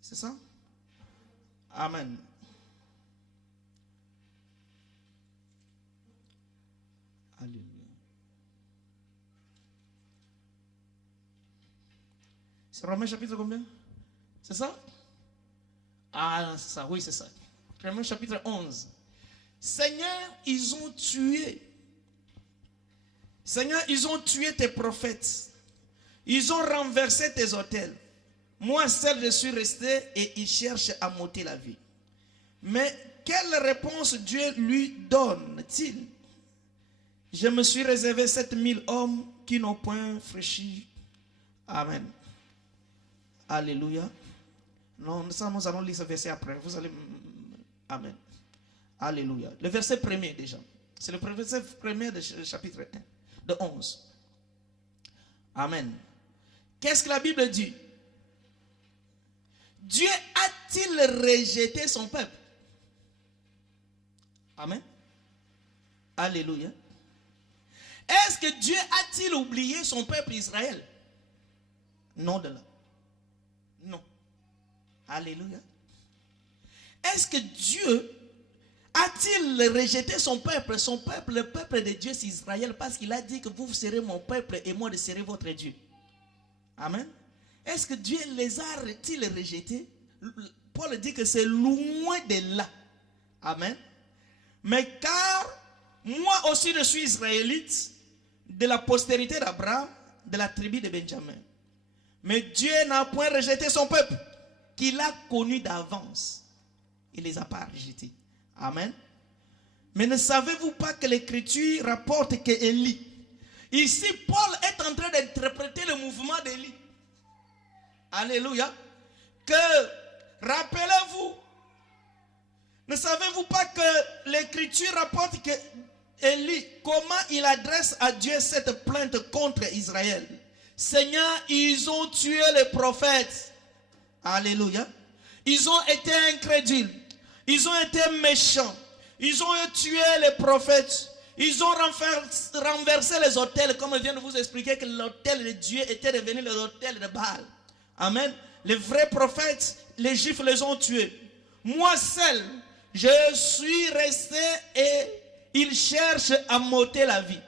C'est ça? Amen. Alléluia. C'est Romains chapitre combien? C'est ça? Ah, c'est ça, oui, c'est ça. Romains chapitre 11. Seigneur, ils ont tué. Seigneur, ils ont tué tes prophètes. Ils ont renversé tes autels. Moi seul je suis resté et il cherche à m'ôter la vie. Mais quelle réponse Dieu lui donne-t-il? Je me suis réservé 7000 hommes qui n'ont point fléchi. Amen. Alléluia. Non, ça, nous allons lire ce verset après. Vous allez... Amen. Alléluia. Le verset premier déjà. C'est le verset premier du chapitre 1, de 11. Amen. Qu'est-ce que la Bible dit? Dieu a-t-il rejeté son peuple? Amen. Alléluia. Est-ce que Dieu a-t-il oublié son peuple Israël? Non de là. Non. Alléluia. Est-ce que Dieu a-t-il rejeté son peuple? Son peuple, le peuple de Dieu, c'est Israël, parce qu'il a dit que vous serez mon peuple et moi je serai votre Dieu. Amen. Est-ce que Dieu les a-t-il rejetés? Paul dit que c'est loin de là. Amen. Mais car moi aussi je suis israélite, de la postérité d'Abraham, de la tribu de Benjamin. Mais Dieu n'a point rejeté son peuple, qu'il a connu d'avance. Il ne les a pas rejetés. Amen. Mais ne savez-vous pas que l'Écriture rapporte que Élie, ici Paul est en train d'interpréter le mouvement d'Élie. Alléluia. Que, rappelez-vous, ne savez-vous pas que l'Écriture rapporte que Élie, comment il adresse à Dieu cette plainte contre Israël? Seigneur, ils ont tué les prophètes. Alléluia. Ils ont été incrédules. Ils ont été méchants. Ils ont tué les prophètes. Ils ont renversé les autels, comme je viens de vous expliquer que l'autel de Dieu était devenu l'autel de Baal. Amen. Les vrais prophètes, les Juifs les ont tués. Moi seul, je suis resté et il cherche à m'ôter la vie.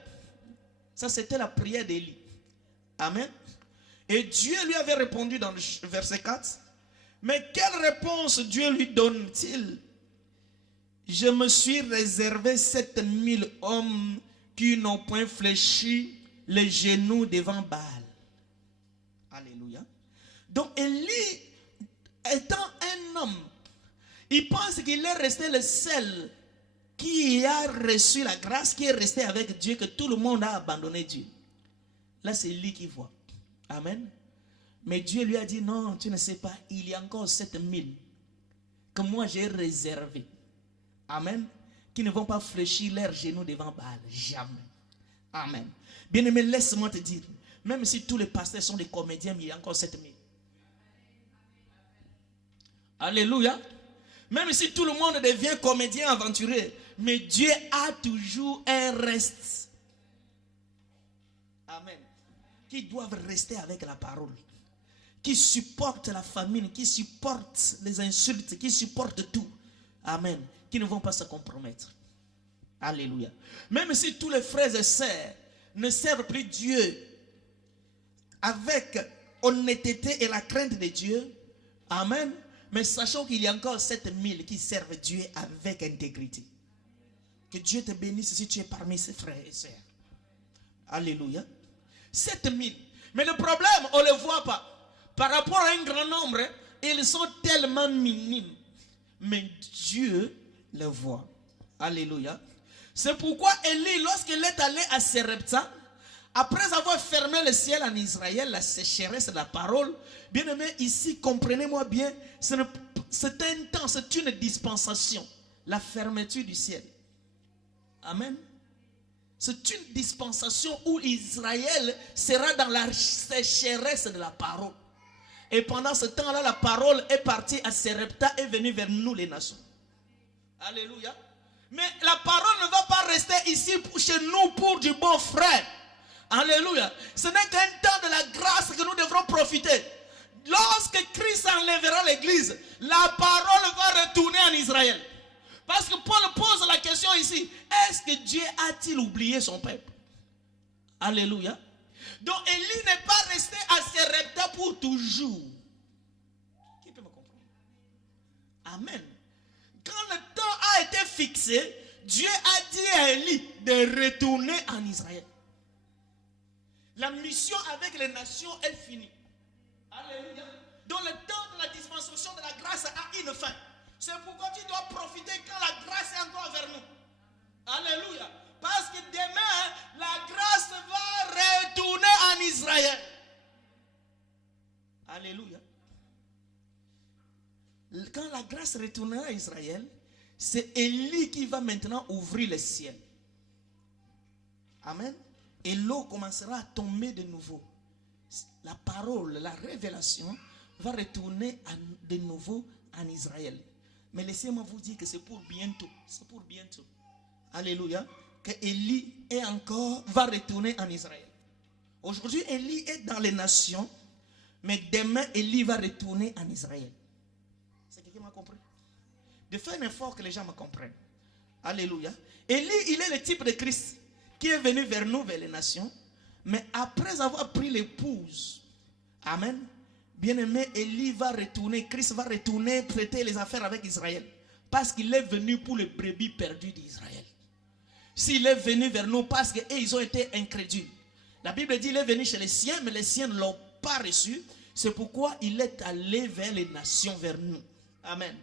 Ça, c'était la prière d'Élie. Amen. Et Dieu lui avait répondu dans le verset 4. Mais quelle réponse Dieu lui donne-t-il? Je me suis réservé 7000 hommes qui n'ont point fléchi les genoux devant Baal. Alléluia. Donc Élie, étant un homme, il pense qu'il est resté le seul qui a reçu la grâce, qui est resté avec Dieu, que tout le monde a abandonné Dieu. Là, c'est lui qui voit. Amen. Mais Dieu lui a dit, non, tu ne sais pas, il y a encore 7000 que moi j'ai réservé. Amen. Qui ne vont pas fléchir leurs genoux devant Baal. Jamais. Amen. Bien-aimé, laisse-moi te dire, même si tous les pasteurs sont des comédiens, il y a encore 7000. Alléluia. Même si tout le monde devient comédien aventurier, mais Dieu a toujours un reste. Amen. Qui doivent rester avec la parole. Qui supportent la famine, qui supportent les insultes, qui supportent tout. Amen. Qui ne vont pas se compromettre. Alléluia. Même si tous les frères et sœurs ne servent plus Dieu avec honnêteté et la crainte de Dieu. Amen. Mais sachons qu'il y a encore 7000 qui servent Dieu avec intégrité. Que Dieu te bénisse si tu es parmi ses frères et sœurs. Alléluia. 7000. Mais le problème, on ne le voit pas. Par rapport à un grand nombre, ils sont tellement minimes. Mais Dieu le voit. Alléluia. C'est pourquoi Élie, lorsqu'il est allé à Sarepta, après avoir fermé le ciel en Israël, la sécheresse de la parole, bien aimé, ici, comprenez-moi bien, c'est un temps, c'est une dispensation. La fermeture du ciel. Amen. C'est une dispensation où Israël sera dans la sécheresse de la parole. Et pendant ce temps-là, la parole est partie à Sarepta et est venue vers nous les nations. Alléluia. Mais la parole ne va pas rester ici chez nous pour du bon frère. Alléluia. Ce n'est qu'un temps de la grâce que nous devrons profiter. Lorsque Christ enlèvera l'église, la parole va retourner en Israël. Parce que Paul pose la question ici. Est-ce que Dieu a-t-il oublié son peuple? Alléluia. Donc Élie n'est pas resté à Sarepta pour toujours. Qui peut me comprendre? Amen. Quand le temps a été fixé, Dieu a dit à Élie de retourner en Israël. La mission avec les nations est finie. Alléluia. dont le temps de la dispensation de la grâce a une fin. C'est pourquoi tu dois profiter quand la grâce est encore vers nous. Alléluia. Parce que demain, la grâce va retourner en Israël. Alléluia. Quand la grâce retournera à Israël, c'est Élie qui va maintenant ouvrir le ciel. Amen. Et l'eau commencera à tomber de nouveau. La parole, la révélation va retourner de nouveau en Israël. Mais laissez-moi vous dire que c'est pour bientôt. C'est pour bientôt. Alléluia. Que Élie va retourner en Israël. Aujourd'hui, Élie est dans les nations. Mais demain, Élie va retourner en Israël. C'est quelqu'un qui m'a compris? De faire un effort que les gens me comprennent. Alléluia. Élie, il est le type de Christ qui est venu vers nous, vers les nations. Mais après avoir pris l'épouse, amen, bien-aimé, Élie va retourner, Christ va retourner traiter les affaires avec Israël. Parce qu'il est venu pour les brebis perdues d'Israël. S'il est venu vers nous parce qu'ils ont été incrédules. La Bible dit qu'il est venu chez les siens, mais les siens ne l'ont pas reçu. C'est pourquoi il est allé vers les nations, vers nous. Amen.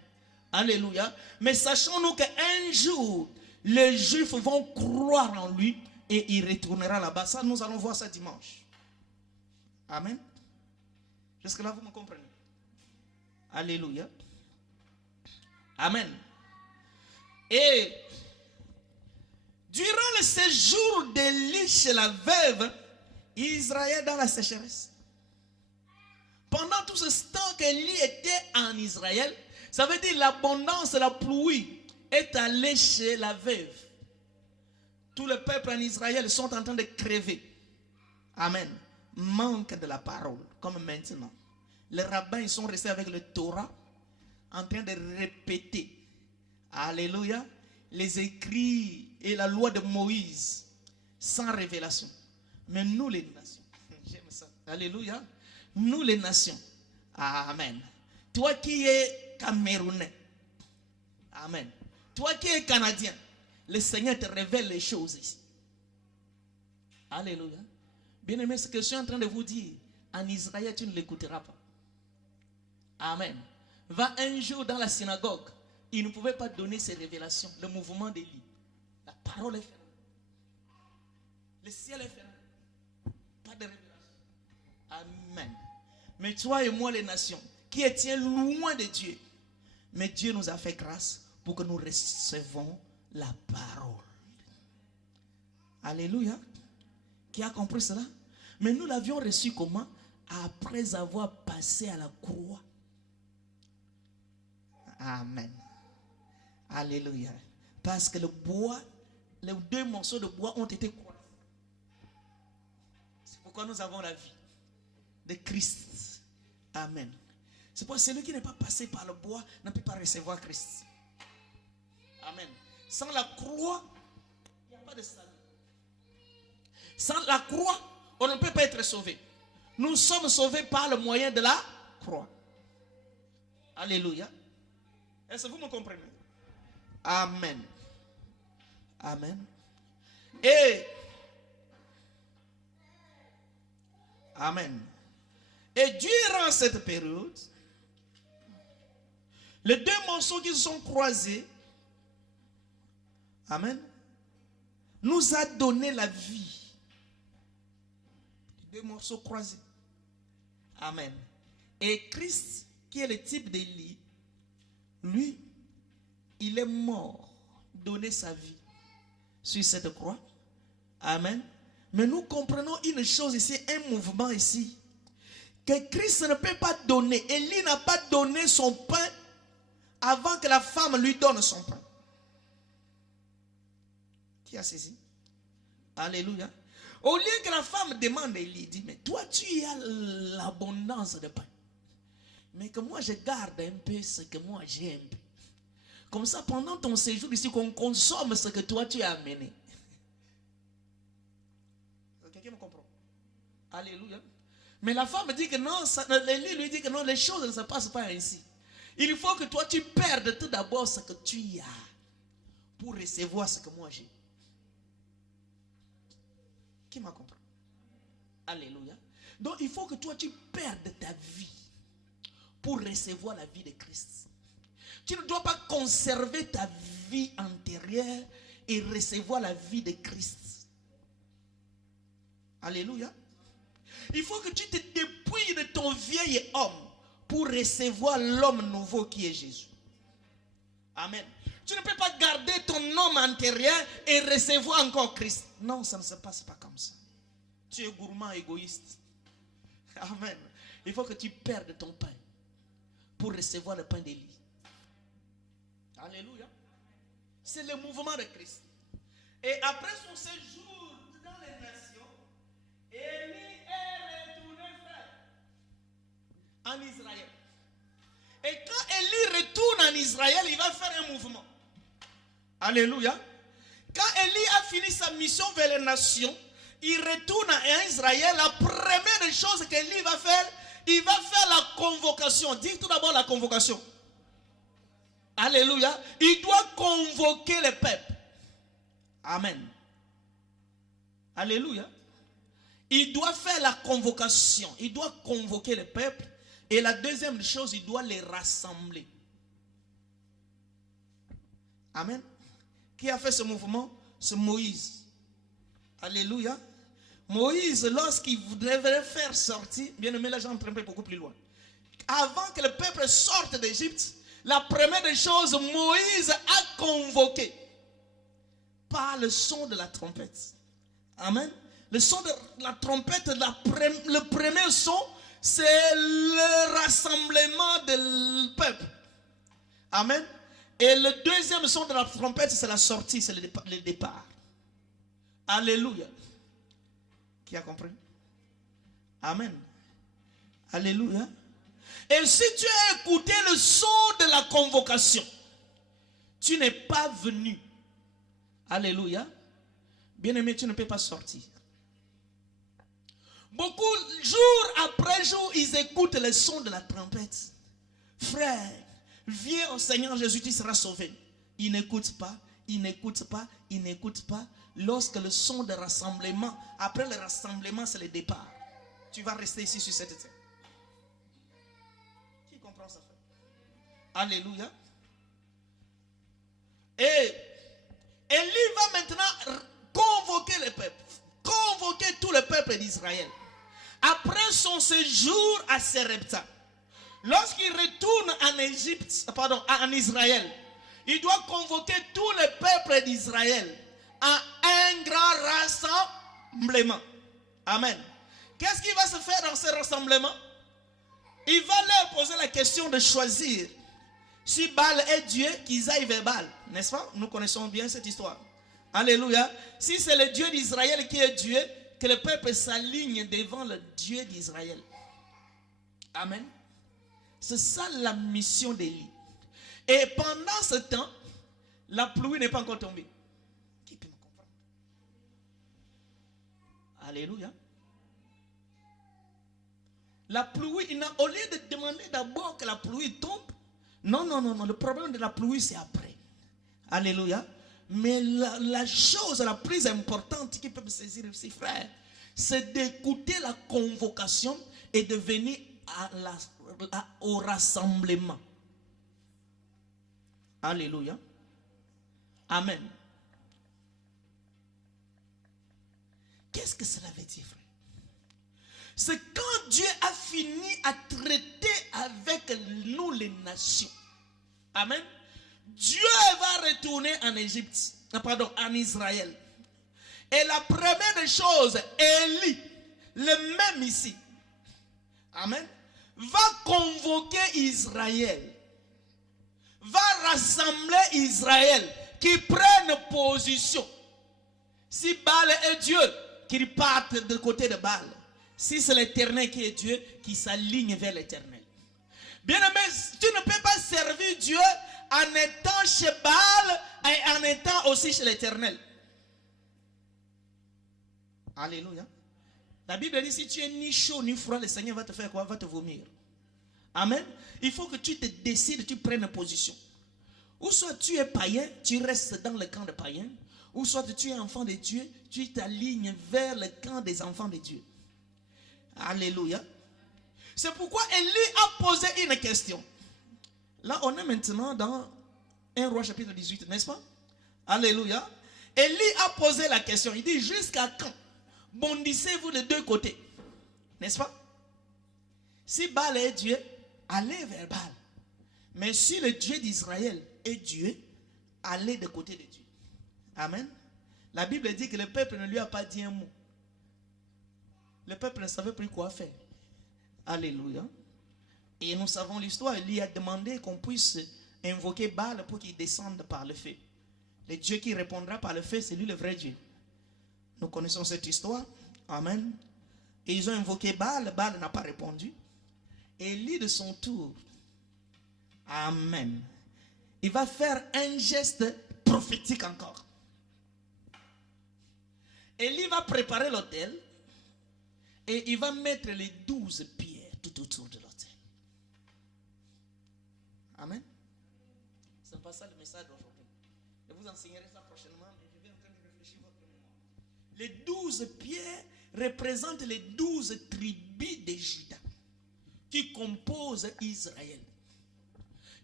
Alléluia. Mais sachons-nous qu'un jour, les Juifs vont croire en lui et il retournera là-bas. Ça, nous allons voir ça dimanche. Amen. Jusque-là, vous me comprenez? Alléluia. Amen. Et durant le séjour d'Élie chez la veuve, Israël dans la sécheresse. Pendant tout ce temps qu'Élie était en Israël, ça veut dire l'abondance, la pluie est allée chez la veuve. Tout le peuple en Israël sont en train de crever. Amen. Manque de la parole, comme maintenant. Les rabbins ils sont restés avec le Torah, en train de répéter. Alléluia. Les écrits et la loi de Moïse, sans révélation. Mais nous les nations, j'aime ça. Alléluia. Nous les nations. Amen. Toi qui es Camerounais. Amen. Toi qui es Canadien. Le Seigneur te révèle les choses ici. Alléluia. Bien-aimé, ce que je suis en train de vous dire, en Israël, tu ne l'écouteras pas. Amen. Va un jour dans la synagogue. Il ne pouvait pas donner ses révélations. Le mouvement d'Élie. La parole est fermée. Le ciel est fermé. Pas de révélation. Amen. Mais toi et moi, les nations, qui étions loin de Dieu, mais Dieu nous a fait grâce pour que nous recevons la parole. Alléluia. Qui a compris cela? Mais nous l'avions reçu comment? Après avoir passé à la croix. Amen. Alléluia. Parce que le bois, les deux morceaux de bois ont été croisés. C'est pourquoi nous avons la vie de Christ. Amen. C'est pourquoi celui qui n'est pas passé par le bois ne peut pas recevoir Christ. Amen. Sans la croix, il n'y a pas de salut. Sans la croix, on ne peut pas être sauvé. Nous sommes sauvés par le moyen de la croix. Alléluia. Est-ce que vous me comprenez? Amen. Amen. Et Amen. Et durant cette période, les deux morceaux qui se sont croisés, amen, nous a donné la vie. Les deux morceaux croisés. Amen. Et Christ, qui est le type d'Élie, lui, il est mort, donné sa vie sur cette croix. Amen. Mais nous comprenons une chose ici, un mouvement ici, que Christ ne peut pas donner. Élie n'a pas donné son pain avant que la femme lui donne son pain. Qui a saisi? Alléluia. Au lieu que la femme demande, Élie dit, mais toi tu as l'abondance de pain. Mais que moi je garde un peu ce que moi j'ai un peu. Comme ça, pendant ton séjour ici, qu'on consomme ce que toi tu as amené. Quelqu'un me comprend? Alléluia. Mais la femme dit que non, Élie lui dit que non, les choses ne se passent pas ainsi. Il faut que toi tu perdes tout d'abord ce que tu as pour recevoir ce que moi j'ai. Qui m'a compris? Alléluia. Donc il faut que toi tu perdes ta vie pour recevoir la vie de Christ. Tu ne dois pas conserver ta vie antérieure et recevoir la vie de Christ. Alléluia. Il faut que tu te dépouilles de ton vieil homme pour recevoir l'homme nouveau qui est Jésus. Amen. Tu ne peux pas garder ton homme antérieur et recevoir encore Christ. Non, ça ne se passe pas comme ça. Tu es gourmand, égoïste. Amen. Il faut que tu perdes ton pain pour recevoir le pain d'Élie. Alléluia. C'est le mouvement de Christ. Et après son séjour dans les nations, Élie est retourné en Israël. Et quand Élie retourne en Israël, il va faire un mouvement. Alléluia. Quand Élie a fini sa mission vers les nations, il retourne en Israël. La première des choses qu'Élie va faire, il va faire la convocation. Dis tout d'abord la convocation. Alléluia. Il doit convoquer le peuple. Amen. Alléluia. Il doit faire la convocation. Il doit convoquer le peuple. Et la deuxième chose, il doit les rassembler. Amen. Qui a fait ce mouvement? C'est Moïse. Alléluia. Moïse, lorsqu'il devait faire sortir, bien aimé, là j'entre un peu beaucoup plus loin. Avant que le peuple sorte d'Égypte, la première des choses, Moïse a convoqué par le son de la trompette. Amen. Le son de la trompette, le premier son, c'est le rassemblement du peuple. Amen. Et le deuxième son de la trompette, c'est la sortie, c'est le départ. Alléluia. Qui a compris? Amen. Alléluia. Et si tu as écouté le son de la convocation, tu n'es pas venu. Alléluia. Bien-aimé, tu ne peux pas sortir. Beaucoup, jour après jour, ils écoutent le son de la trompette. Frère, viens au Seigneur Jésus, tu seras sauvé. Ils n'écoutent pas, ils n'écoutent pas, ils n'écoutent pas. Lorsque le son de rassemblement, après le rassemblement, c'est le départ. Tu vas rester ici sur cette terre. Qui comprend ça? Alléluia. Et Élie va maintenant convoquer le peuple. Convoquer tout le peuple d'Israël. Après son séjour à Sarepta, lorsqu'il retourne en Égypte, en Israël, il doit convoquer tout le peuple d'Israël à un grand rassemblement. Amen. Qu'est-ce qui va se faire dans ce rassemblement? Il va leur poser la question de choisir. Si Baal est Dieu, qu'ils aillent vers Baal. N'est-ce pas? Nous connaissons bien cette histoire. Alléluia. Si c'est le Dieu d'Israël qui est Dieu, que le peuple s'aligne devant le Dieu d'Israël. Amen. C'est ça la mission d'Élie. Et pendant ce temps, la pluie n'est pas encore tombée. Qui peut me comprendre? Alléluia. La pluie, au lieu de demander d'abord que la pluie tombe, non. Le problème de la pluie, c'est après. Alléluia. Mais la chose la plus importante qui peut me saisir ici, frère, c'est d'écouter la convocation et de venir au rassemblement. Alléluia. Amen. Qu'est-ce que cela veut dire, frère? C'est quand Dieu a fini à traiter avec nous les nations. Amen. Dieu va retourner en Égypte, en Israël. Et la première des choses, Élie, le même ici, amen, va convoquer Israël, va rassembler Israël, qui prennent position. Si Baal est Dieu, qu'il parte de côté de Baal. Si c'est l'Éternel qui est Dieu, qui s'aligne vers l'Éternel. Bien-aimé, tu ne peux pas servir Dieu en étant chez Baal et en étant aussi chez l'Éternel. Alléluia. La Bible dit, si tu es ni chaud ni froid, le Seigneur va te faire quoi? Va te vomir. Amen. Il faut que tu te décides, tu prennes position. Ou soit tu es païen, tu restes dans le camp des païens. Ou soit tu es enfant de Dieu, tu t'alignes vers le camp des enfants de Dieu. Alléluia. C'est pourquoi Élie a posé une question. Là, on est maintenant dans 1 Roi chapitre 18, n'est-ce pas? Alléluia. Élie a posé la question. Il dit, jusqu'à quand bondissez-vous de deux côtés? N'est-ce pas? Si Baal est Dieu, allez vers Baal. Mais si le Dieu d'Israël est Dieu, allez de côté de Dieu. Amen. La Bible dit que le peuple ne lui a pas dit un mot. Le peuple ne savait plus quoi faire. Alléluia. Et nous savons l'histoire. Il a demandé qu'on puisse invoquer Baal pour qu'il descende par le feu. Le Dieu qui répondra par le feu, c'est lui le vrai Dieu. Nous connaissons cette histoire. Amen. Et ils ont invoqué Baal. Baal n'a pas répondu. Et Élie de son tour. Amen. Il va faire un geste prophétique encore. Élie va préparer l'autel. Et il va mettre les 12 pierres tout autour de l'autel. Amen. Ce n'est pas ça le message d'aujourd'hui. Je vous enseignerai ça prochainement, mais je vais en train de réfléchir votre mémoire. Les 12 pierres représentent les 12 tribus de Juda qui composent Israël.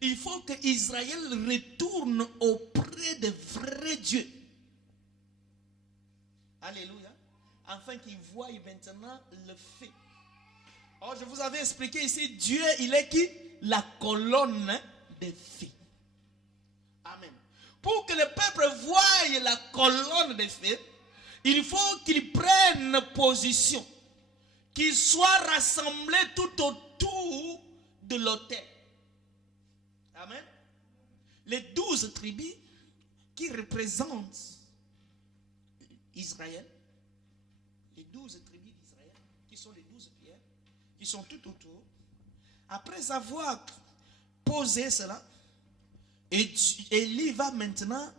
Il faut que Israël retourne auprès de vrais dieux. Alléluia. Afin qu'ils voient maintenant le fait. Or, je vous avais expliqué ici, Dieu, il est qui? La colonne de feu. Amen. Pour que le peuple voie la colonne de feu, il faut qu'ils prennent position, qu'ils soient rassemblés tout autour de l'autel. Amen. Les 12 tribus qui représentent Israël, les 12 tribus d'Israël, qui sont les 12 pierres, qui sont tout autour. Après avoir posé cela, Élie va maintenant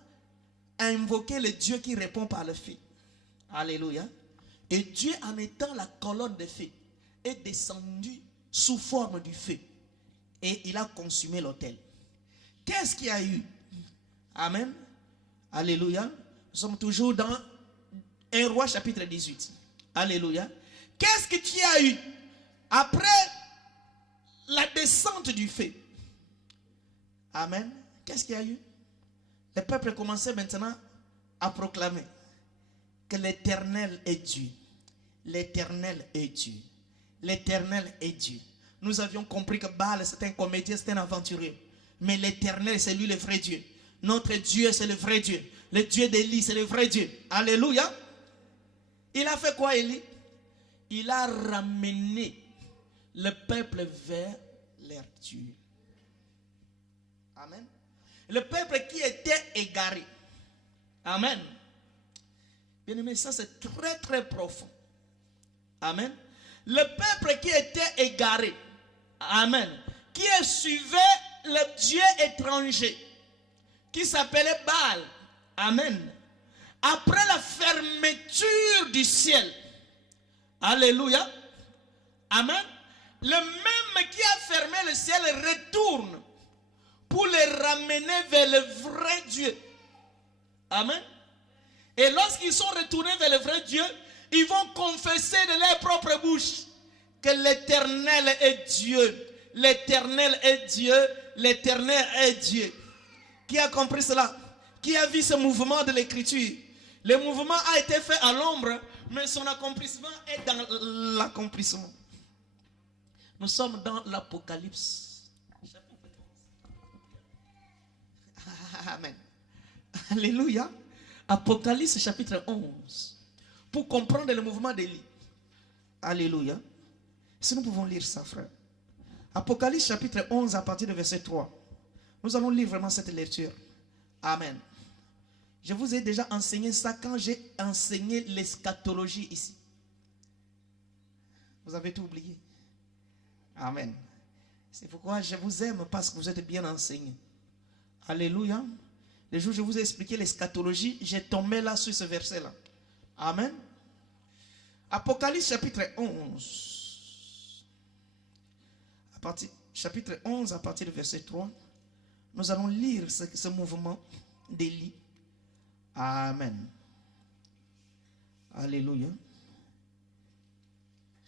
invoquer le Dieu qui répond par le feu. Alléluia. Et Dieu, en étant la colonne de feu, est descendu sous forme du feu. Et il a consumé l'autel. Qu'est-ce qu'il y a eu? Amen. Alléluia. Nous sommes toujours dans 1 Roi chapitre 18. Alléluia. Qu'est-ce que tu as eu après la descente du feu? Amen. Qu'est-ce qu'il y a eu? Le peuple commençait maintenant à proclamer que l'Éternel est Dieu. L'Éternel est Dieu. L'Éternel est Dieu. Nous avions compris que Baal c'est un comédien, c'est un aventurier. Mais l'Éternel c'est lui le vrai Dieu. Notre Dieu c'est le vrai Dieu. Le Dieu d'Élie c'est le vrai Dieu. Alléluia. Il a fait quoi Élie? Il a ramené le peuple vers leur Dieu. Amen. Le peuple qui était égaré. Amen. Bien aimé, ça c'est très très profond. Amen. Le peuple qui était égaré. Amen. Qui suivait le Dieu étranger. Qui s'appelait Baal. Amen. Après la fermeture du ciel. Alléluia. Amen. Le même qui a fermé le ciel retourne pour les ramener vers le vrai Dieu. Amen. Et lorsqu'ils sont retournés vers le vrai Dieu, ils vont confesser de leur propre bouche que l'Éternel est Dieu. L'Éternel est Dieu. L'Éternel est Dieu. Qui a compris cela? Qui a vu ce mouvement de l'écriture? Le mouvement a été fait à l'ombre, mais son accomplissement est dans l'accomplissement. Nous sommes dans l'Apocalypse. Amen. Alléluia. Apocalypse chapitre 11. Pour comprendre le mouvement d'Élie. Alléluia. Si nous pouvons lire ça, frère. Apocalypse chapitre 11 à partir du verset 3. Nous allons lire vraiment cette lecture. Amen. Je vous ai déjà enseigné ça quand j'ai enseigné l'eschatologie ici. Vous avez tout oublié. Amen. C'est pourquoi je vous aime parce que vous êtes bien enseignés. Alléluia. Le jour où je vous ai expliqué l'eschatologie, j'ai tombé là sur ce verset-là. Amen. Apocalypse chapitre 11. Chapitre 11 à partir du verset 3. Nous allons lire ce mouvement d'Élie. Amen. Alléluia.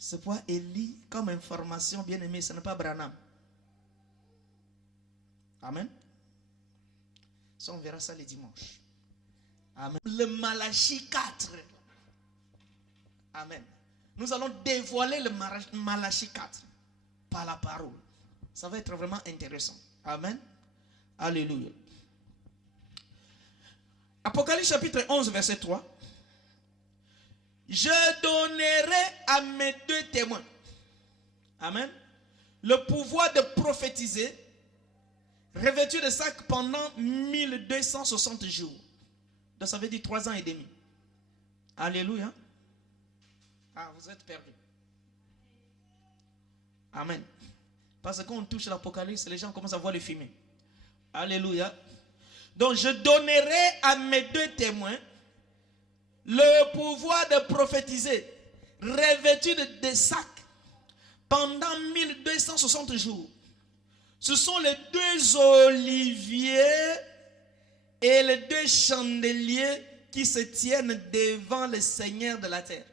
C'est pourquoi Élie, comme information bien aimée, ce n'est pas Branham. Amen. Ça, on verra ça les dimanches. Amen. Le Malachie 4. Amen. Nous allons dévoiler le Malachie 4 par la parole. Ça va être vraiment intéressant. Amen. Alléluia. Apocalypse chapitre 11, verset 3. Je donnerai à mes 2 témoins, amen, le pouvoir de prophétiser, revêtus de sac pendant 1260 jours. Donc ça veut dire 3 ans et demi. Alléluia. Ah, vous êtes perdus. Amen. Parce que quand on touche l'Apocalypse, les gens commencent à voir le fumer. Alléluia. Donc je donnerai à mes 2 témoins le pouvoir de prophétiser, revêtus de sacs pendant 1260 jours. Ce sont les 2 oliviers et les 2 chandeliers qui se tiennent devant le Seigneur de la terre.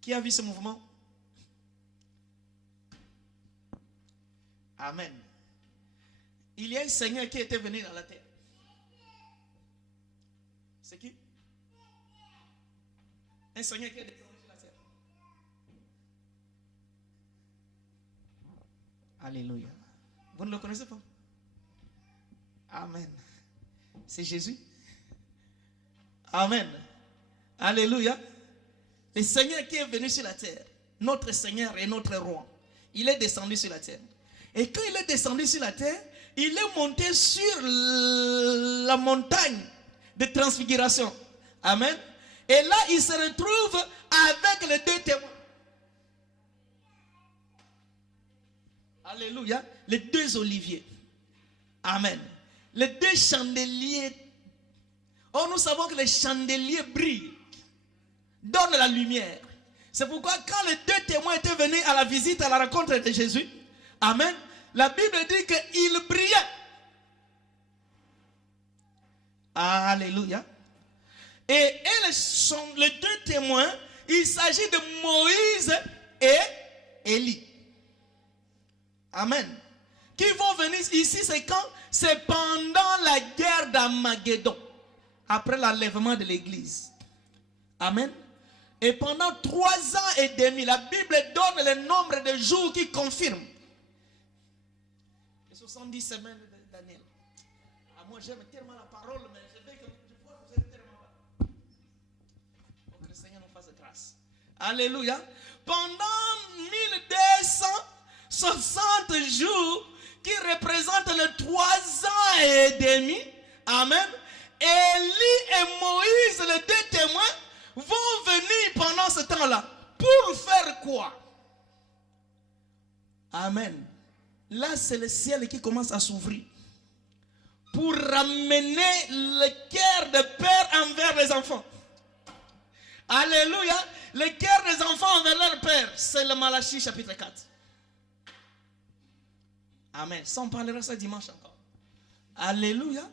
Qui a vu ce mouvement? Amen. Il y a un Seigneur qui était venu dans la terre. C'est qui? Un Seigneur qui est descendu sur la terre. Alléluia. Vous ne le connaissez pas? Amen. C'est Jésus. Amen. Alléluia. Le Seigneur qui est venu sur la terre, notre Seigneur et notre roi, il est descendu sur la terre. Et quand il est descendu sur la terre, il est monté sur la montagne de transfiguration. Amen. Et là, il se retrouve avec les 2 témoins. Alléluia. Les 2 oliviers. Amen. Les 2 chandeliers. Oh, nous savons que les chandeliers brillent, donnent la lumière. C'est pourquoi quand les 2 témoins étaient venus à la visite, à la rencontre de Jésus, amen, la Bible dit qu'ils brillaient. Alléluia. Et les 2 témoins, il s'agit de Moïse et Élie. Amen. Qui vont venir ici, c'est quand? C'est pendant la guerre d'Armageddon, après l'enlèvement de l'église. Amen. Et pendant 3 ans et demi, la Bible donne le nombre de jours qui confirme. Les 70 semaines de Daniel. Ah, moi j'aime tellement la parole, mais je vois que vous êtes tellement là. Donc le Seigneur nous fasse grâce. Alléluia. Pendant 1260 jours, qui représentent les 3 ans et demi, amen, Élie et Moïse, les 2 témoins, vont venir pendant ce temps-là. Pour faire quoi? Amen. Là, c'est le ciel qui commence à s'ouvrir. Pour ramener le cœur de père envers les enfants. Alléluia. Le cœur des enfants envers leur père. C'est le Malachie chapitre 4. Amen. Ça, on parlera ça dimanche encore. Alléluia.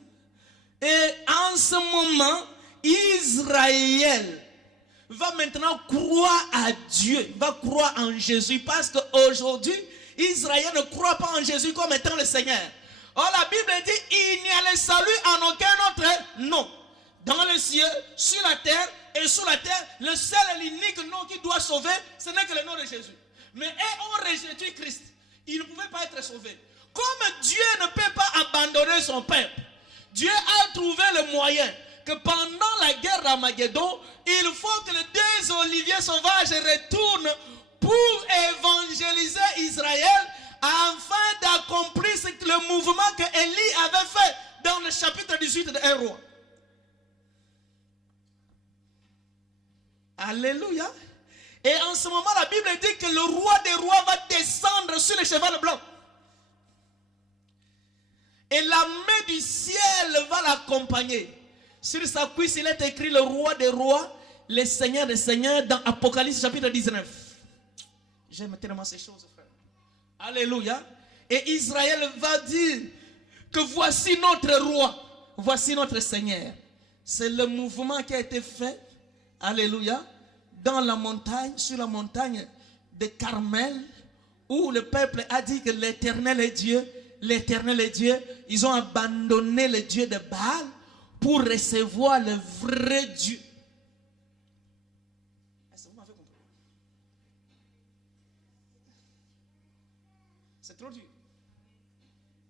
Et en ce moment, Israël va maintenant croire à Dieu, va croire en Jésus, parce qu'aujourd'hui, Israël ne croit pas en Jésus comme étant le Seigneur. Or, la Bible dit, il n'y a le salut en aucun autre nom. Dans le ciel, sur la terre et sous la terre, le seul et l'unique nom qui doit sauver, ce n'est que le nom de Jésus. Mais eux ont rejeté Christ. Ils ne pouvaient pas être sauvés. Comme Dieu ne peut pas abandonner son peuple, Dieu a trouvé le moyen que pendant la guerre d'Armageddon, il faut que les 2 oliviers sauvages retournent pour évangéliser Israël afin d'accomplir le mouvement que Élie avait fait dans le chapitre 18 de 1 Roi. Alléluia. Et en ce moment, la Bible dit que le roi des rois va descendre sur le cheval blanc. Et la main du ciel va l'accompagner. Sur sa cuisse, il est écrit le roi des rois, le seigneur des seigneurs, dans Apocalypse chapitre 19. J'aime tellement ces choses, frère. Alléluia. Et Israël va dire que voici notre roi, voici notre seigneur. C'est le mouvement qui a été fait, alléluia, dans la montagne, sur la montagne de Carmel, où le peuple a dit que l'Éternel est Dieu, l'Éternel est Dieu. Ils ont abandonné le Dieu de Baal pour recevoir le vrai Dieu. Est-ce que vous m'avez compris? C'est trop dur.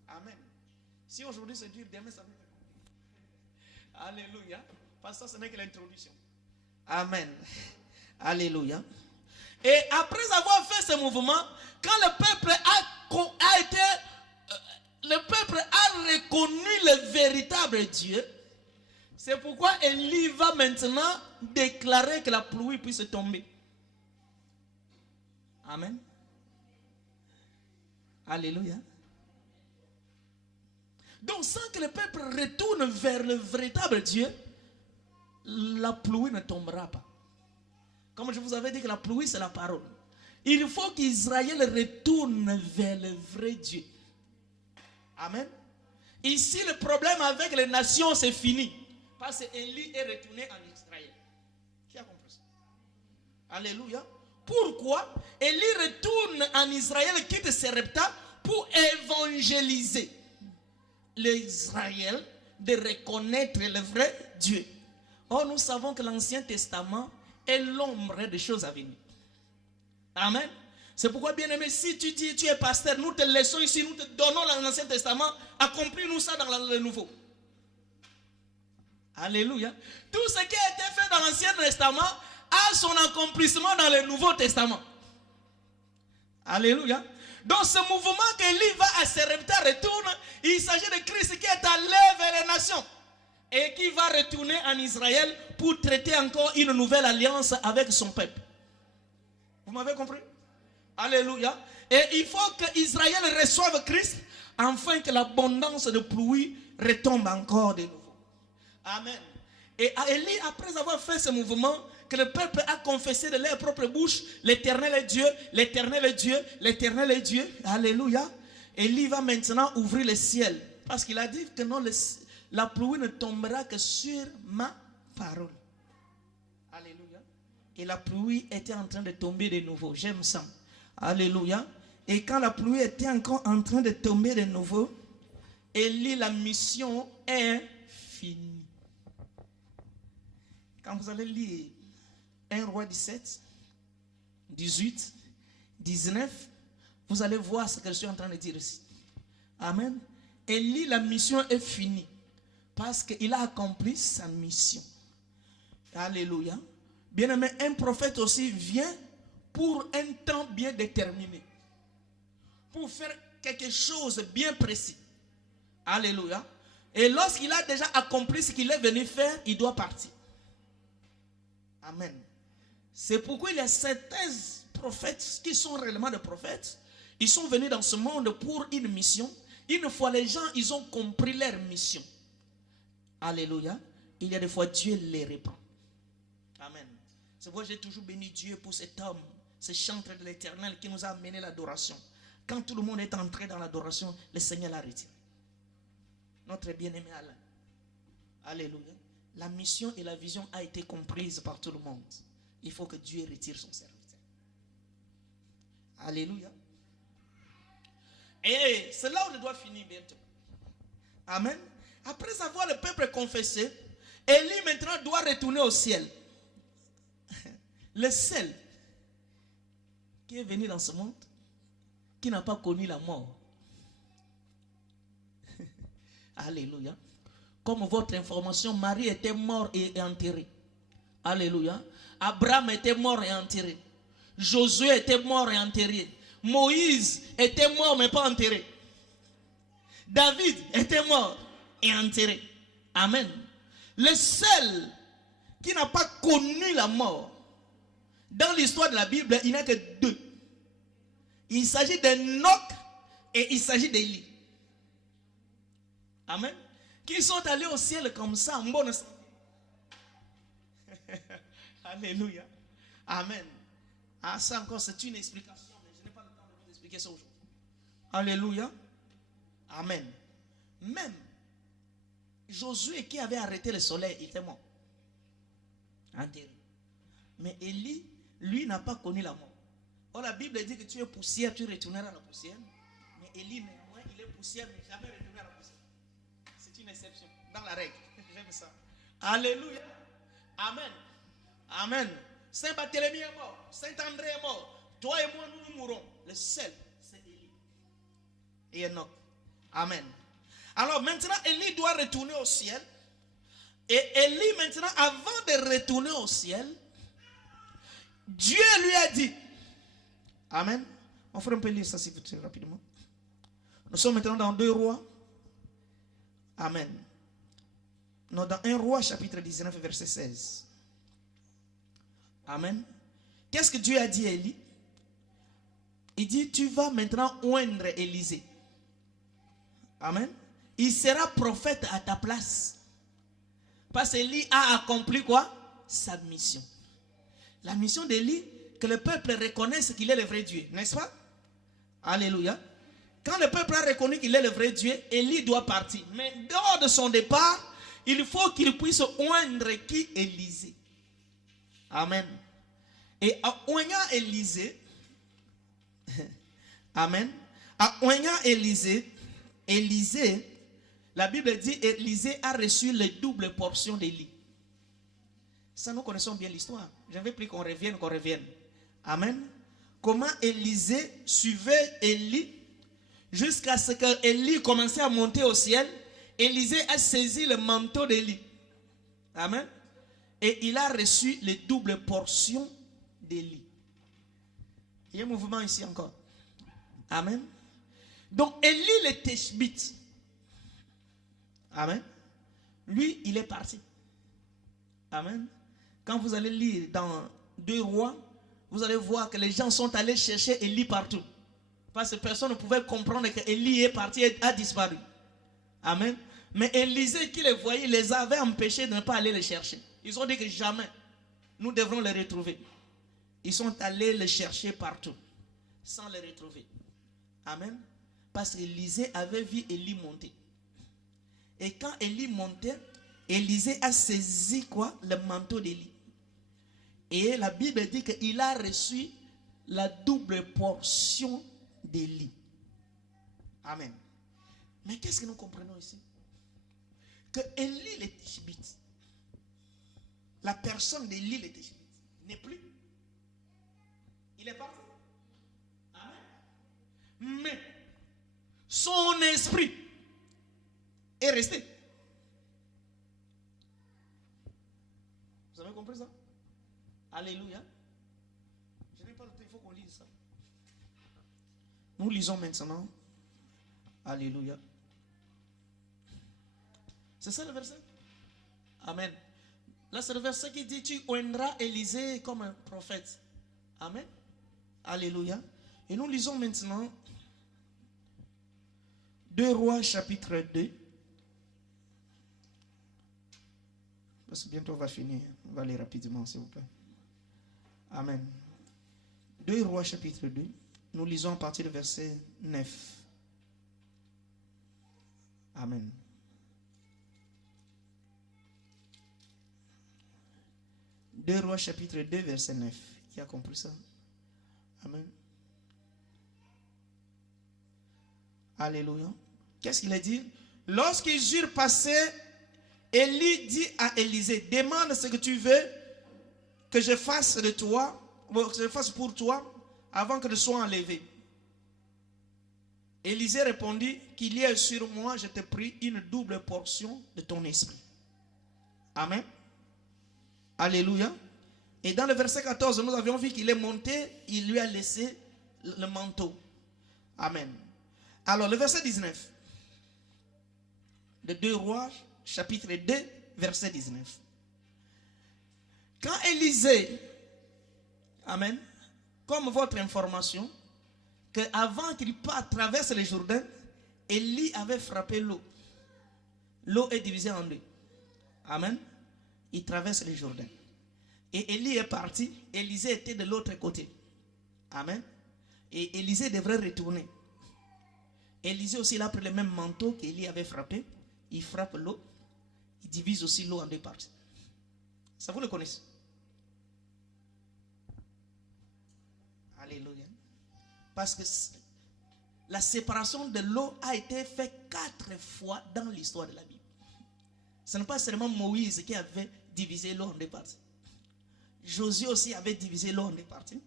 Amen. Si aujourd'hui c'est dur, demain ça va être. Alléluia. Parce que ça, ce n'est que l'introduction. Amen. Alléluia. Et après avoir fait ce mouvement, quand le peuple a été, le peuple a reconnu le véritable Dieu, c'est pourquoi Élie va maintenant déclarer que la pluie puisse tomber. Amen. Alléluia. Donc sans que le peuple retourne vers le véritable Dieu, la pluie ne tombera pas. Comme je vous avais dit que la pluie c'est la parole. Il faut qu'Israël retourne vers le vrai Dieu. Amen. Ici le problème avec les nations c'est fini. Parce qu'Élie est retourné en Israël. Qui a compris ça? Alléluia. Pourquoi? Élie retourne en Israël, quitte Sarepta pour évangéliser l'Israël de reconnaître le vrai Dieu. Or nous savons que l'Ancien Testament est l'ombre des choses à venir. Amen. C'est pourquoi, bien aimé, si tu dis tu es pasteur, nous te laissons ici, nous te donnons l'Ancien Testament, accomplis-nous ça dans le Nouveau. Alléluia. Tout ce qui a été fait dans l'Ancien Testament a son accomplissement dans le Nouveau Testament. Alléluia. Donc ce mouvement qu'Élie va à Sarepta retourne, il s'agit de Christ qui est allé vers les nations et qui va retourner en Israël pour traiter encore une nouvelle alliance avec son peuple. Vous m'avez compris? Alléluia. Et il faut qu'Israël reçoive Christ afin que l'abondance de pluie retombe encore de nouveau. Amen. Et Élie, après avoir fait ce mouvement, que le peuple a confessé de leur propre bouche, l'Éternel est Dieu, l'Éternel est Dieu, l'Éternel est Dieu. Alléluia. Élie va maintenant ouvrir le ciel. Parce qu'il a dit que non, la pluie ne tombera que sur ma parole. Alléluia. Et la pluie était en train de tomber de nouveau. J'aime ça. Alléluia. Et quand la pluie était encore en train de tomber de nouveau, Élie, la mission est finie. Quand vous allez lire 1 Roi 17, 18, 19, vous allez voir ce que je suis en train de dire ici. Amen. Élie, la mission est finie. Parce qu'il a accompli sa mission. Alléluia. Bien aimé, un prophète aussi vient pour un temps bien déterminé. Pour faire quelque chose de bien précis. Alléluia. Et lorsqu'il a déjà accompli ce qu'il est venu faire, il doit partir. Amen. C'est pourquoi il y a certains prophètes qui sont réellement des prophètes. Ils sont venus dans ce monde pour une mission. Une fois les gens, ils ont compris leur mission. Alléluia. Il y a des fois, Dieu les reprend. Amen. C'est pourquoi j'ai toujours béni Dieu pour cet homme, ce chantre de l'Éternel qui nous a amené l'adoration. Quand tout le monde est entré dans l'adoration, le Seigneur l'a retiré. Notre bien-aimé Alain. Alléluia. La mission et la vision a été comprise par tout le monde. Il faut que Dieu retire son serviteur. Alléluia. Et c'est là où je dois finir bientôt. Amen. Après avoir le peuple confessé, Élie maintenant doit retourner au ciel. Le seul qui est venu dans ce monde, qui n'a pas connu la mort. Alléluia. Comme votre information, Marie était mort et enterrée. Alléluia. Abraham était mort et enterré. Josué était mort et enterré. Moïse était mort mais pas enterré. David était mort et enterré. Amen. Le seul qui n'a pas connu la mort, dans l'histoire de la Bible, il n'y a que deux. Il s'agit d'Enoch et il s'agit d'Élie. Amen. Qui sont allés au ciel comme ça, en bonne santé. Alléluia. Amen. Ah, ça encore, c'est une explication, mais je n'ai pas le temps de vous expliquer ça aujourd'hui. Alléluia. Amen. Même Josué qui avait arrêté le soleil, il était mort. Enterré. Mais Élie, lui, n'a pas connu la mort. Or, la Bible dit que tu es poussière, tu retourneras à la poussière. Mais Élie, néanmoins, il est poussière, mais jamais retourné à la poussière. C'est une exception dans la règle. J'aime ça. Alléluia. Amen. Amen. Saint Barthélemy est mort. Saint André est mort. Toi et moi, nous mourrons. Le seul, c'est Élie. Et Enoch. Amen. Alors maintenant, Élie doit retourner au ciel. Et Élie, maintenant, avant de retourner au ciel, Dieu lui a dit. Amen. On fera un peu lire ça si vous voulez rapidement. Nous sommes maintenant dans 2 Rois. Amen. Non, dans 1 Roi chapitre 19 verset 16. Amen. Qu'est-ce que Dieu a dit à Élie? Il dit, tu vas maintenant oindre Élisée. Amen. Il sera prophète à ta place. Parce qu'Élie a accompli quoi? Sa mission. La mission d'Élie, que le peuple reconnaisse qu'il est le vrai Dieu. N'est-ce pas? Alléluia. Quand le peuple a reconnu qu'il est le vrai Dieu, Élie doit partir. Mais lors de son départ, il faut qu'il puisse oindre qui? Élisée. Amen. Et en oignant Élisée, amen. En oignant Élisée, la Bible dit, Élisée a reçu les doubles portions d'Élie. Ça, nous connaissons bien l'histoire. Je ne veux plus qu'on revienne. Amen. Comment Élisée suivait Élie jusqu'à ce que Élie commençait à monter au ciel. Élisée a saisi le manteau d'Élie. Amen. Et il a reçu les doubles portions d'Élie. Il y a un mouvement ici encore. Amen. Donc Élie le Tishbite. Amen. Lui, il est parti. Amen. Quand vous allez lire dans 2 Rois, vous allez voir que les gens sont allés chercher Élie partout. Parce que personne ne pouvait comprendre que Élie est parti et a disparu. Amen. Mais Élisée qui les voyait, les avait empêchés de ne pas aller les chercher. Ils ont dit que jamais nous devrons les retrouver. Ils sont allés les chercher partout sans les retrouver. Amen. Parce qu'Élisée avait vu Élie monter. Et quand Élie montait, Élisée a saisi quoi? Le manteau d'Élie. Et la Bible dit qu'il a reçu la double portion d'Élie. Amen. Mais qu'est-ce que nous comprenons ici? Que Élie le Tishbite, la personne d'Élie le Tishbite, n'est plus. Il est parti. Amen. Mais son esprit est resté. Vous avez compris ça? Alléluia. Je n'ai pas le temps, il faut qu'on lise ça. Nous lisons maintenant. Alléluia. C'est ça le verset? Amen. Là, c'est le verset qui dit, tu oindras Élisée comme un prophète. Amen. Alléluia. Et nous lisons maintenant 2 Rois chapitre 2. Parce que bientôt on va finir. On va aller rapidement, s'il vous plaît. Amen. 2 Rois chapitre 2. Nous lisons à partir du verset 9. Amen. Deux Rois chapitre 2 verset 9. Qui a compris ça? Amen. Alléluia. Qu'est-ce qu'il a dit? Lorsqu'ils eurent passé, Élie dit à Élisée, demande ce que tu veux que je fasse de toi, que je fasse pour toi, avant que je sois enlevé. Élisée répondit, qu'il y ait sur moi, je te prie, une double portion de ton esprit. Amen. Alléluia. Et dans le verset 14, nous avions vu qu'il est monté, il lui a laissé le manteau. Amen. Alors, le verset 19 de 2 Rois, chapitre 2, verset 19. Quand Élisée, amen, comme votre information, qu'avant qu'il traverse le Jourdain, Élie avait frappé l'eau. L'eau est divisée en deux. Amen. Il traverse le Jourdain. Et Élie est parti. Élisée était de l'autre côté. Amen. Et Élisée devrait retourner. Élisée aussi, il a pris le même manteau qu'Élie avait frappé. Il frappe l'eau. Il divise aussi l'eau en deux parties. Ça, vous le connaissez? Alléluia. Parce que la séparation de l'eau a été faite 4 fois dans l'histoire de la Bible. Ce n'est pas seulement Moïse qui avait divisé l'eau en 2 parties. Josué aussi avait divisé l'eau en 2 parties.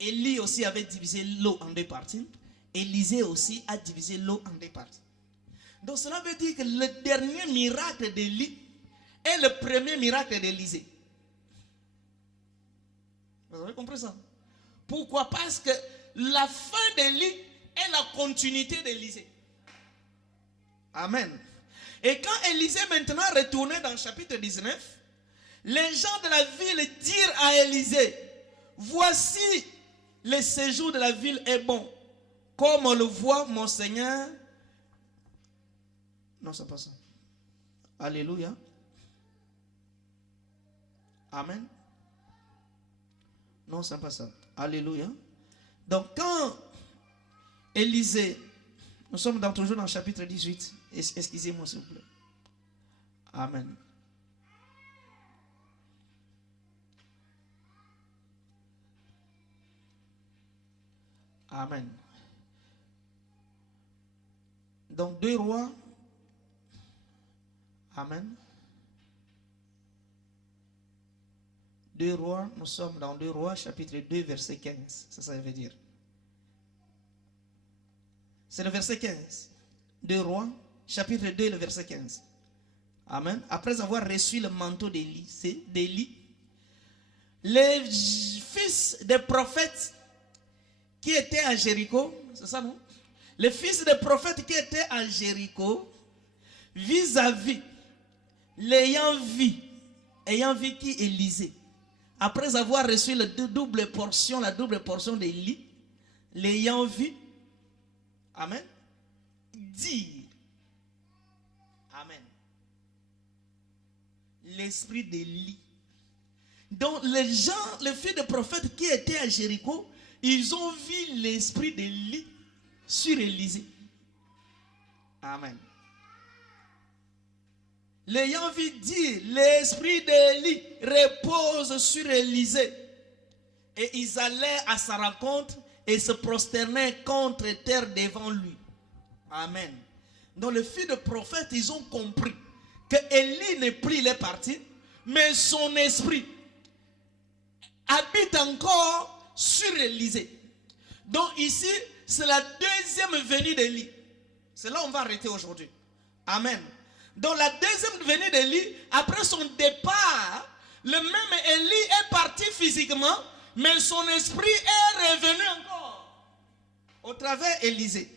Élie aussi avait divisé l'eau en 2 parties. Élisée aussi a divisé l'eau en 2 parties. Donc cela veut dire que le dernier miracle d'Élie est le premier miracle d'Élisée. Vous avez compris ça? Pourquoi? Parce que la fin d'Élie est la continuité d'Élisée. Amen. Et quand Élisée maintenant retournait dans le chapitre 19, les gens de la ville dirent à Élisée, voici le séjour de la ville est bon, comme on le voit mon Seigneur. Non, c'est pas ça. Alléluia. Amen. Non, c'est pas ça. Alléluia. Donc quand Élisée, nous sommes toujours dans le chapitre 18. Excusez-moi s'il vous plaît. Amen. Amen. Donc 2 Rois. Amen. 2 Rois, nous sommes dans 2 Rois, chapitre 2, verset 15. Ça veut dire. C'est le verset 15. 2 Rois, chapitre 2, le verset 15. Amen. Après avoir reçu le manteau d'Élie, les fils des prophètes qui étaient à Jéricho, c'est ça non? Les fils des prophètes qui étaient à Jéricho, vis-à-vis, ayant vu qui Élisée, après avoir reçu la double portion d'Élie, l'ayant vu, amen, dire, amen, l'esprit d'Élie. Donc les gens, les fils de prophètes qui étaient à Jéricho, ils ont vu l'esprit d'Élie sur Élisée. Amen. L'ayant vu dire, l'esprit d'Élie repose sur Élisée. Et ils allèrent à sa rencontre et se prosternaient contre terre devant lui. Amen. Donc les fils de prophètes, ils ont compris que Élie n'est plus il est parti, mais son esprit habite encore sur Élisée. Donc ici, c'est la deuxième venue d'Élie. C'est là où on va arrêter aujourd'hui. Amen. Donc la deuxième venue d'Élie, après son départ, le même Élie est parti physiquement, mais son esprit est revenu encore au travers Élisée.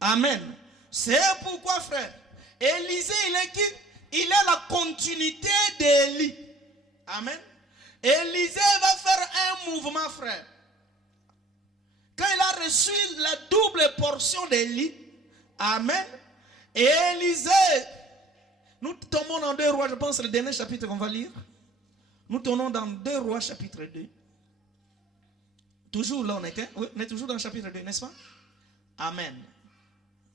Amen. C'est pourquoi, frère, Élisée, il est qui? Il est la continuité d'Élie. Amen. Élisée va faire un mouvement, frère. Quand il a reçu la double portion d'Élie, amen, et Élisée, nous tombons dans 2 Rois, je pense le dernier chapitre qu'on va lire. Nous tournons dans 2 Rois chapitre 2. Toujours là on était, oui, on est toujours dans le chapitre 2, n'est-ce pas? Amen.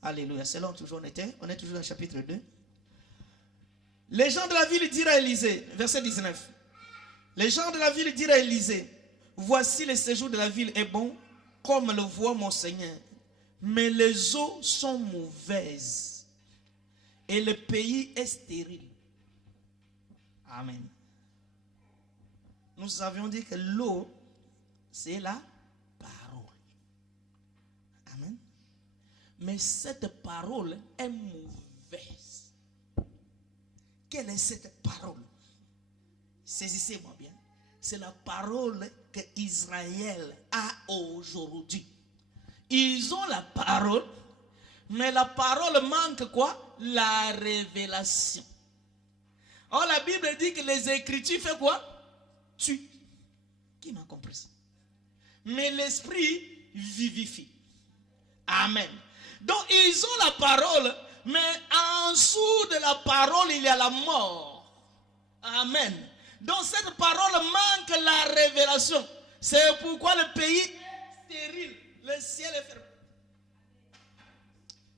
Alléluia, c'est là où toujours on était, on est toujours dans le chapitre 2. Les gens de la ville dirent à Élisée, verset 19. Les gens de la ville dirent à Élisée, voici le séjour de la ville est bon, comme le voit mon Seigneur, mais les eaux sont mauvaises et le pays est stérile. Amen. Nous avions dit que l'eau, c'est la parole. Amen. Mais cette parole est mauvaise. Quelle est cette parole? Saisissez-moi bien. C'est la parole que Israël a aujourd'hui. Ils ont la parole, mais la parole manque quoi? La révélation. Or la Bible dit que les Écritures font quoi? Tuent. Qui m'a compris ça? Mais l'esprit vivifie. Amen. Donc ils ont la parole, mais en dessous de la parole il y a la mort. Amen. Donc cette parole manque la révélation. C'est pourquoi le pays est stérile. Le ciel est fermé.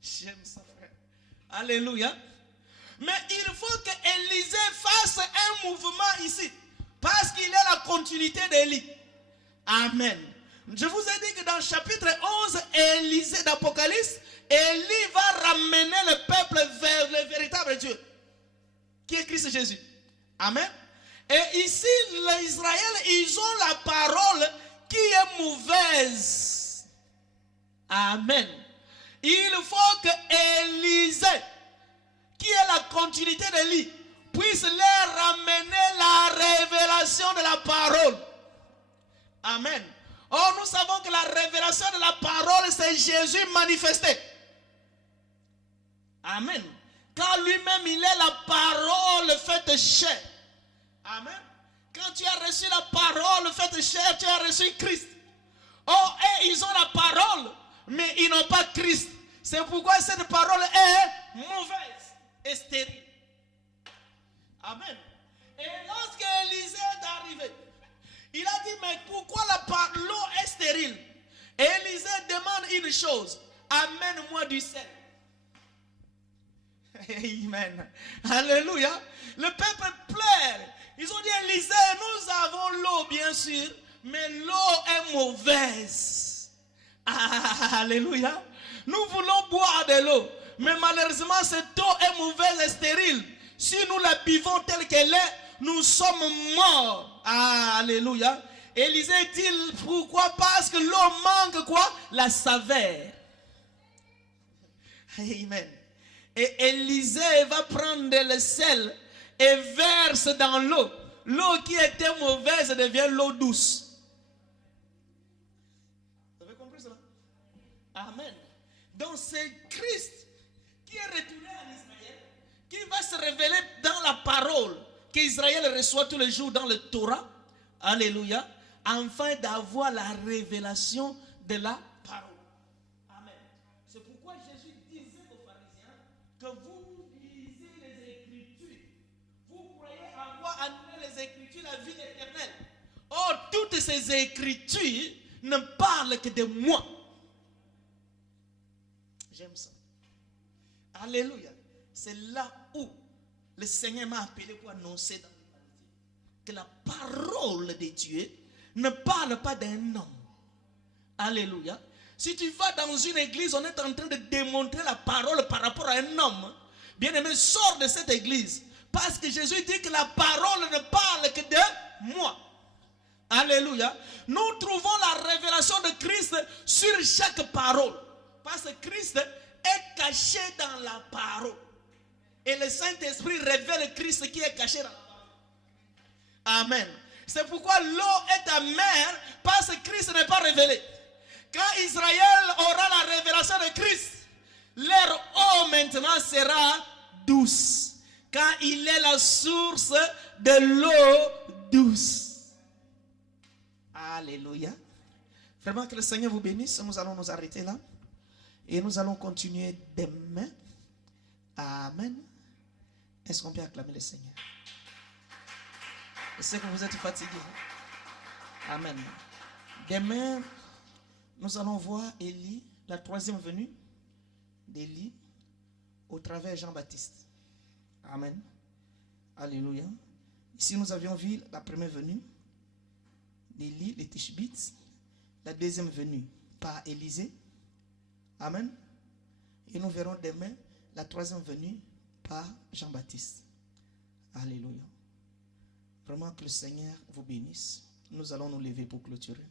J'aime ça, frère. Alléluia. Mais il faut que Élisée fasse un mouvement ici. Parce qu'il est la continuité d'Élie. Amen. Je vous ai dit que dans le chapitre 11, Élisée d'Apocalypse, Élie va ramener le peuple vers le véritable Dieu, qui est Christ Jésus. Amen. Et ici, l'Israël, ils ont la parole qui est mauvaise. Amen. Il faut que Élisée, qui est la continuité d'Élie, puisse leur ramener la révélation de la parole. Amen. Or, nous savons que la révélation de la parole, c'est Jésus manifesté. Amen. Car lui-même, il est la parole faite chair. Amen. Quand tu as reçu la parole faite chair, tu as reçu Christ. Or, ils ont la parole, mais ils n'ont pas Christ. C'est pourquoi cette parole est mauvaise et stérile. Amen. Et lorsque Élisée est arrivé, il a dit, mais pourquoi l'eau est stérile? Et Élisée demande une chose, amène-moi du sel. Amen. Alléluia. Le peuple pleure. Ils ont dit, Élisée, nous avons l'eau bien sûr, mais l'eau est mauvaise. Alléluia. Nous voulons boire de l'eau, mais malheureusement cette eau est mauvaise et stérile. Si nous la buvons telle qu'elle est, nous sommes morts. Alléluia. Élisée dit pourquoi? Parce que l'eau manque quoi? La saveur. Amen. Et Élisée va prendre le sel et verse dans l'eau. L'eau qui était mauvaise devient l'eau douce. Vous avez compris cela? Amen. Donc c'est Christ qui est retourné en Israël, qui va se révéler dans la parole qu'Israël reçoit tous les jours dans le Torah. Alléluia. Afin d'avoir la révélation de la parole. Amen. C'est pourquoi Jésus disait aux pharisiens que vous lisez les Écritures. Vous croyez avoir annulé les Écritures, la vie éternelle. Or, toutes ces Écritures ne parlent que de moi. J'aime ça. Alléluia. C'est là où le Seigneur m'a appelé pour annoncer dans l'humanité que la parole de Dieu ne parle pas d'un homme. Alléluia. Si tu vas dans une église, on est en train de démontrer la parole par rapport à un homme. Bien-aimé, sors de cette église. Parce que Jésus dit que la parole ne parle que de moi. Alléluia. Nous trouvons la révélation de Christ sur chaque parole. Parce que Christ est caché dans la parole. Et le Saint-Esprit révèle Christ qui est caché dans la parole. Amen. C'est pourquoi l'eau est amère, parce que Christ n'est pas révélé. Quand Israël aura la révélation de Christ, leur eau maintenant sera douce. Car il est la source de l'eau douce. Alléluia. Vraiment que le Seigneur vous bénisse. Nous allons nous arrêter là. Et nous allons continuer demain. Amen. Est-ce qu'on peut acclamer le Seigneur? Je sais que vous êtes fatigués. Amen. Demain, nous allons voir Élie, la troisième venue d'Élie au travers Jean-Baptiste. Amen. Alléluia. Ici, nous avions vu la première venue d'Élie, les Tishbites. La deuxième venue par Élisée. Amen. Et nous verrons demain la troisième venue par Jean-Baptiste. Alléluia. Vraiment que le Seigneur vous bénisse. Nous allons nous lever pour clôturer.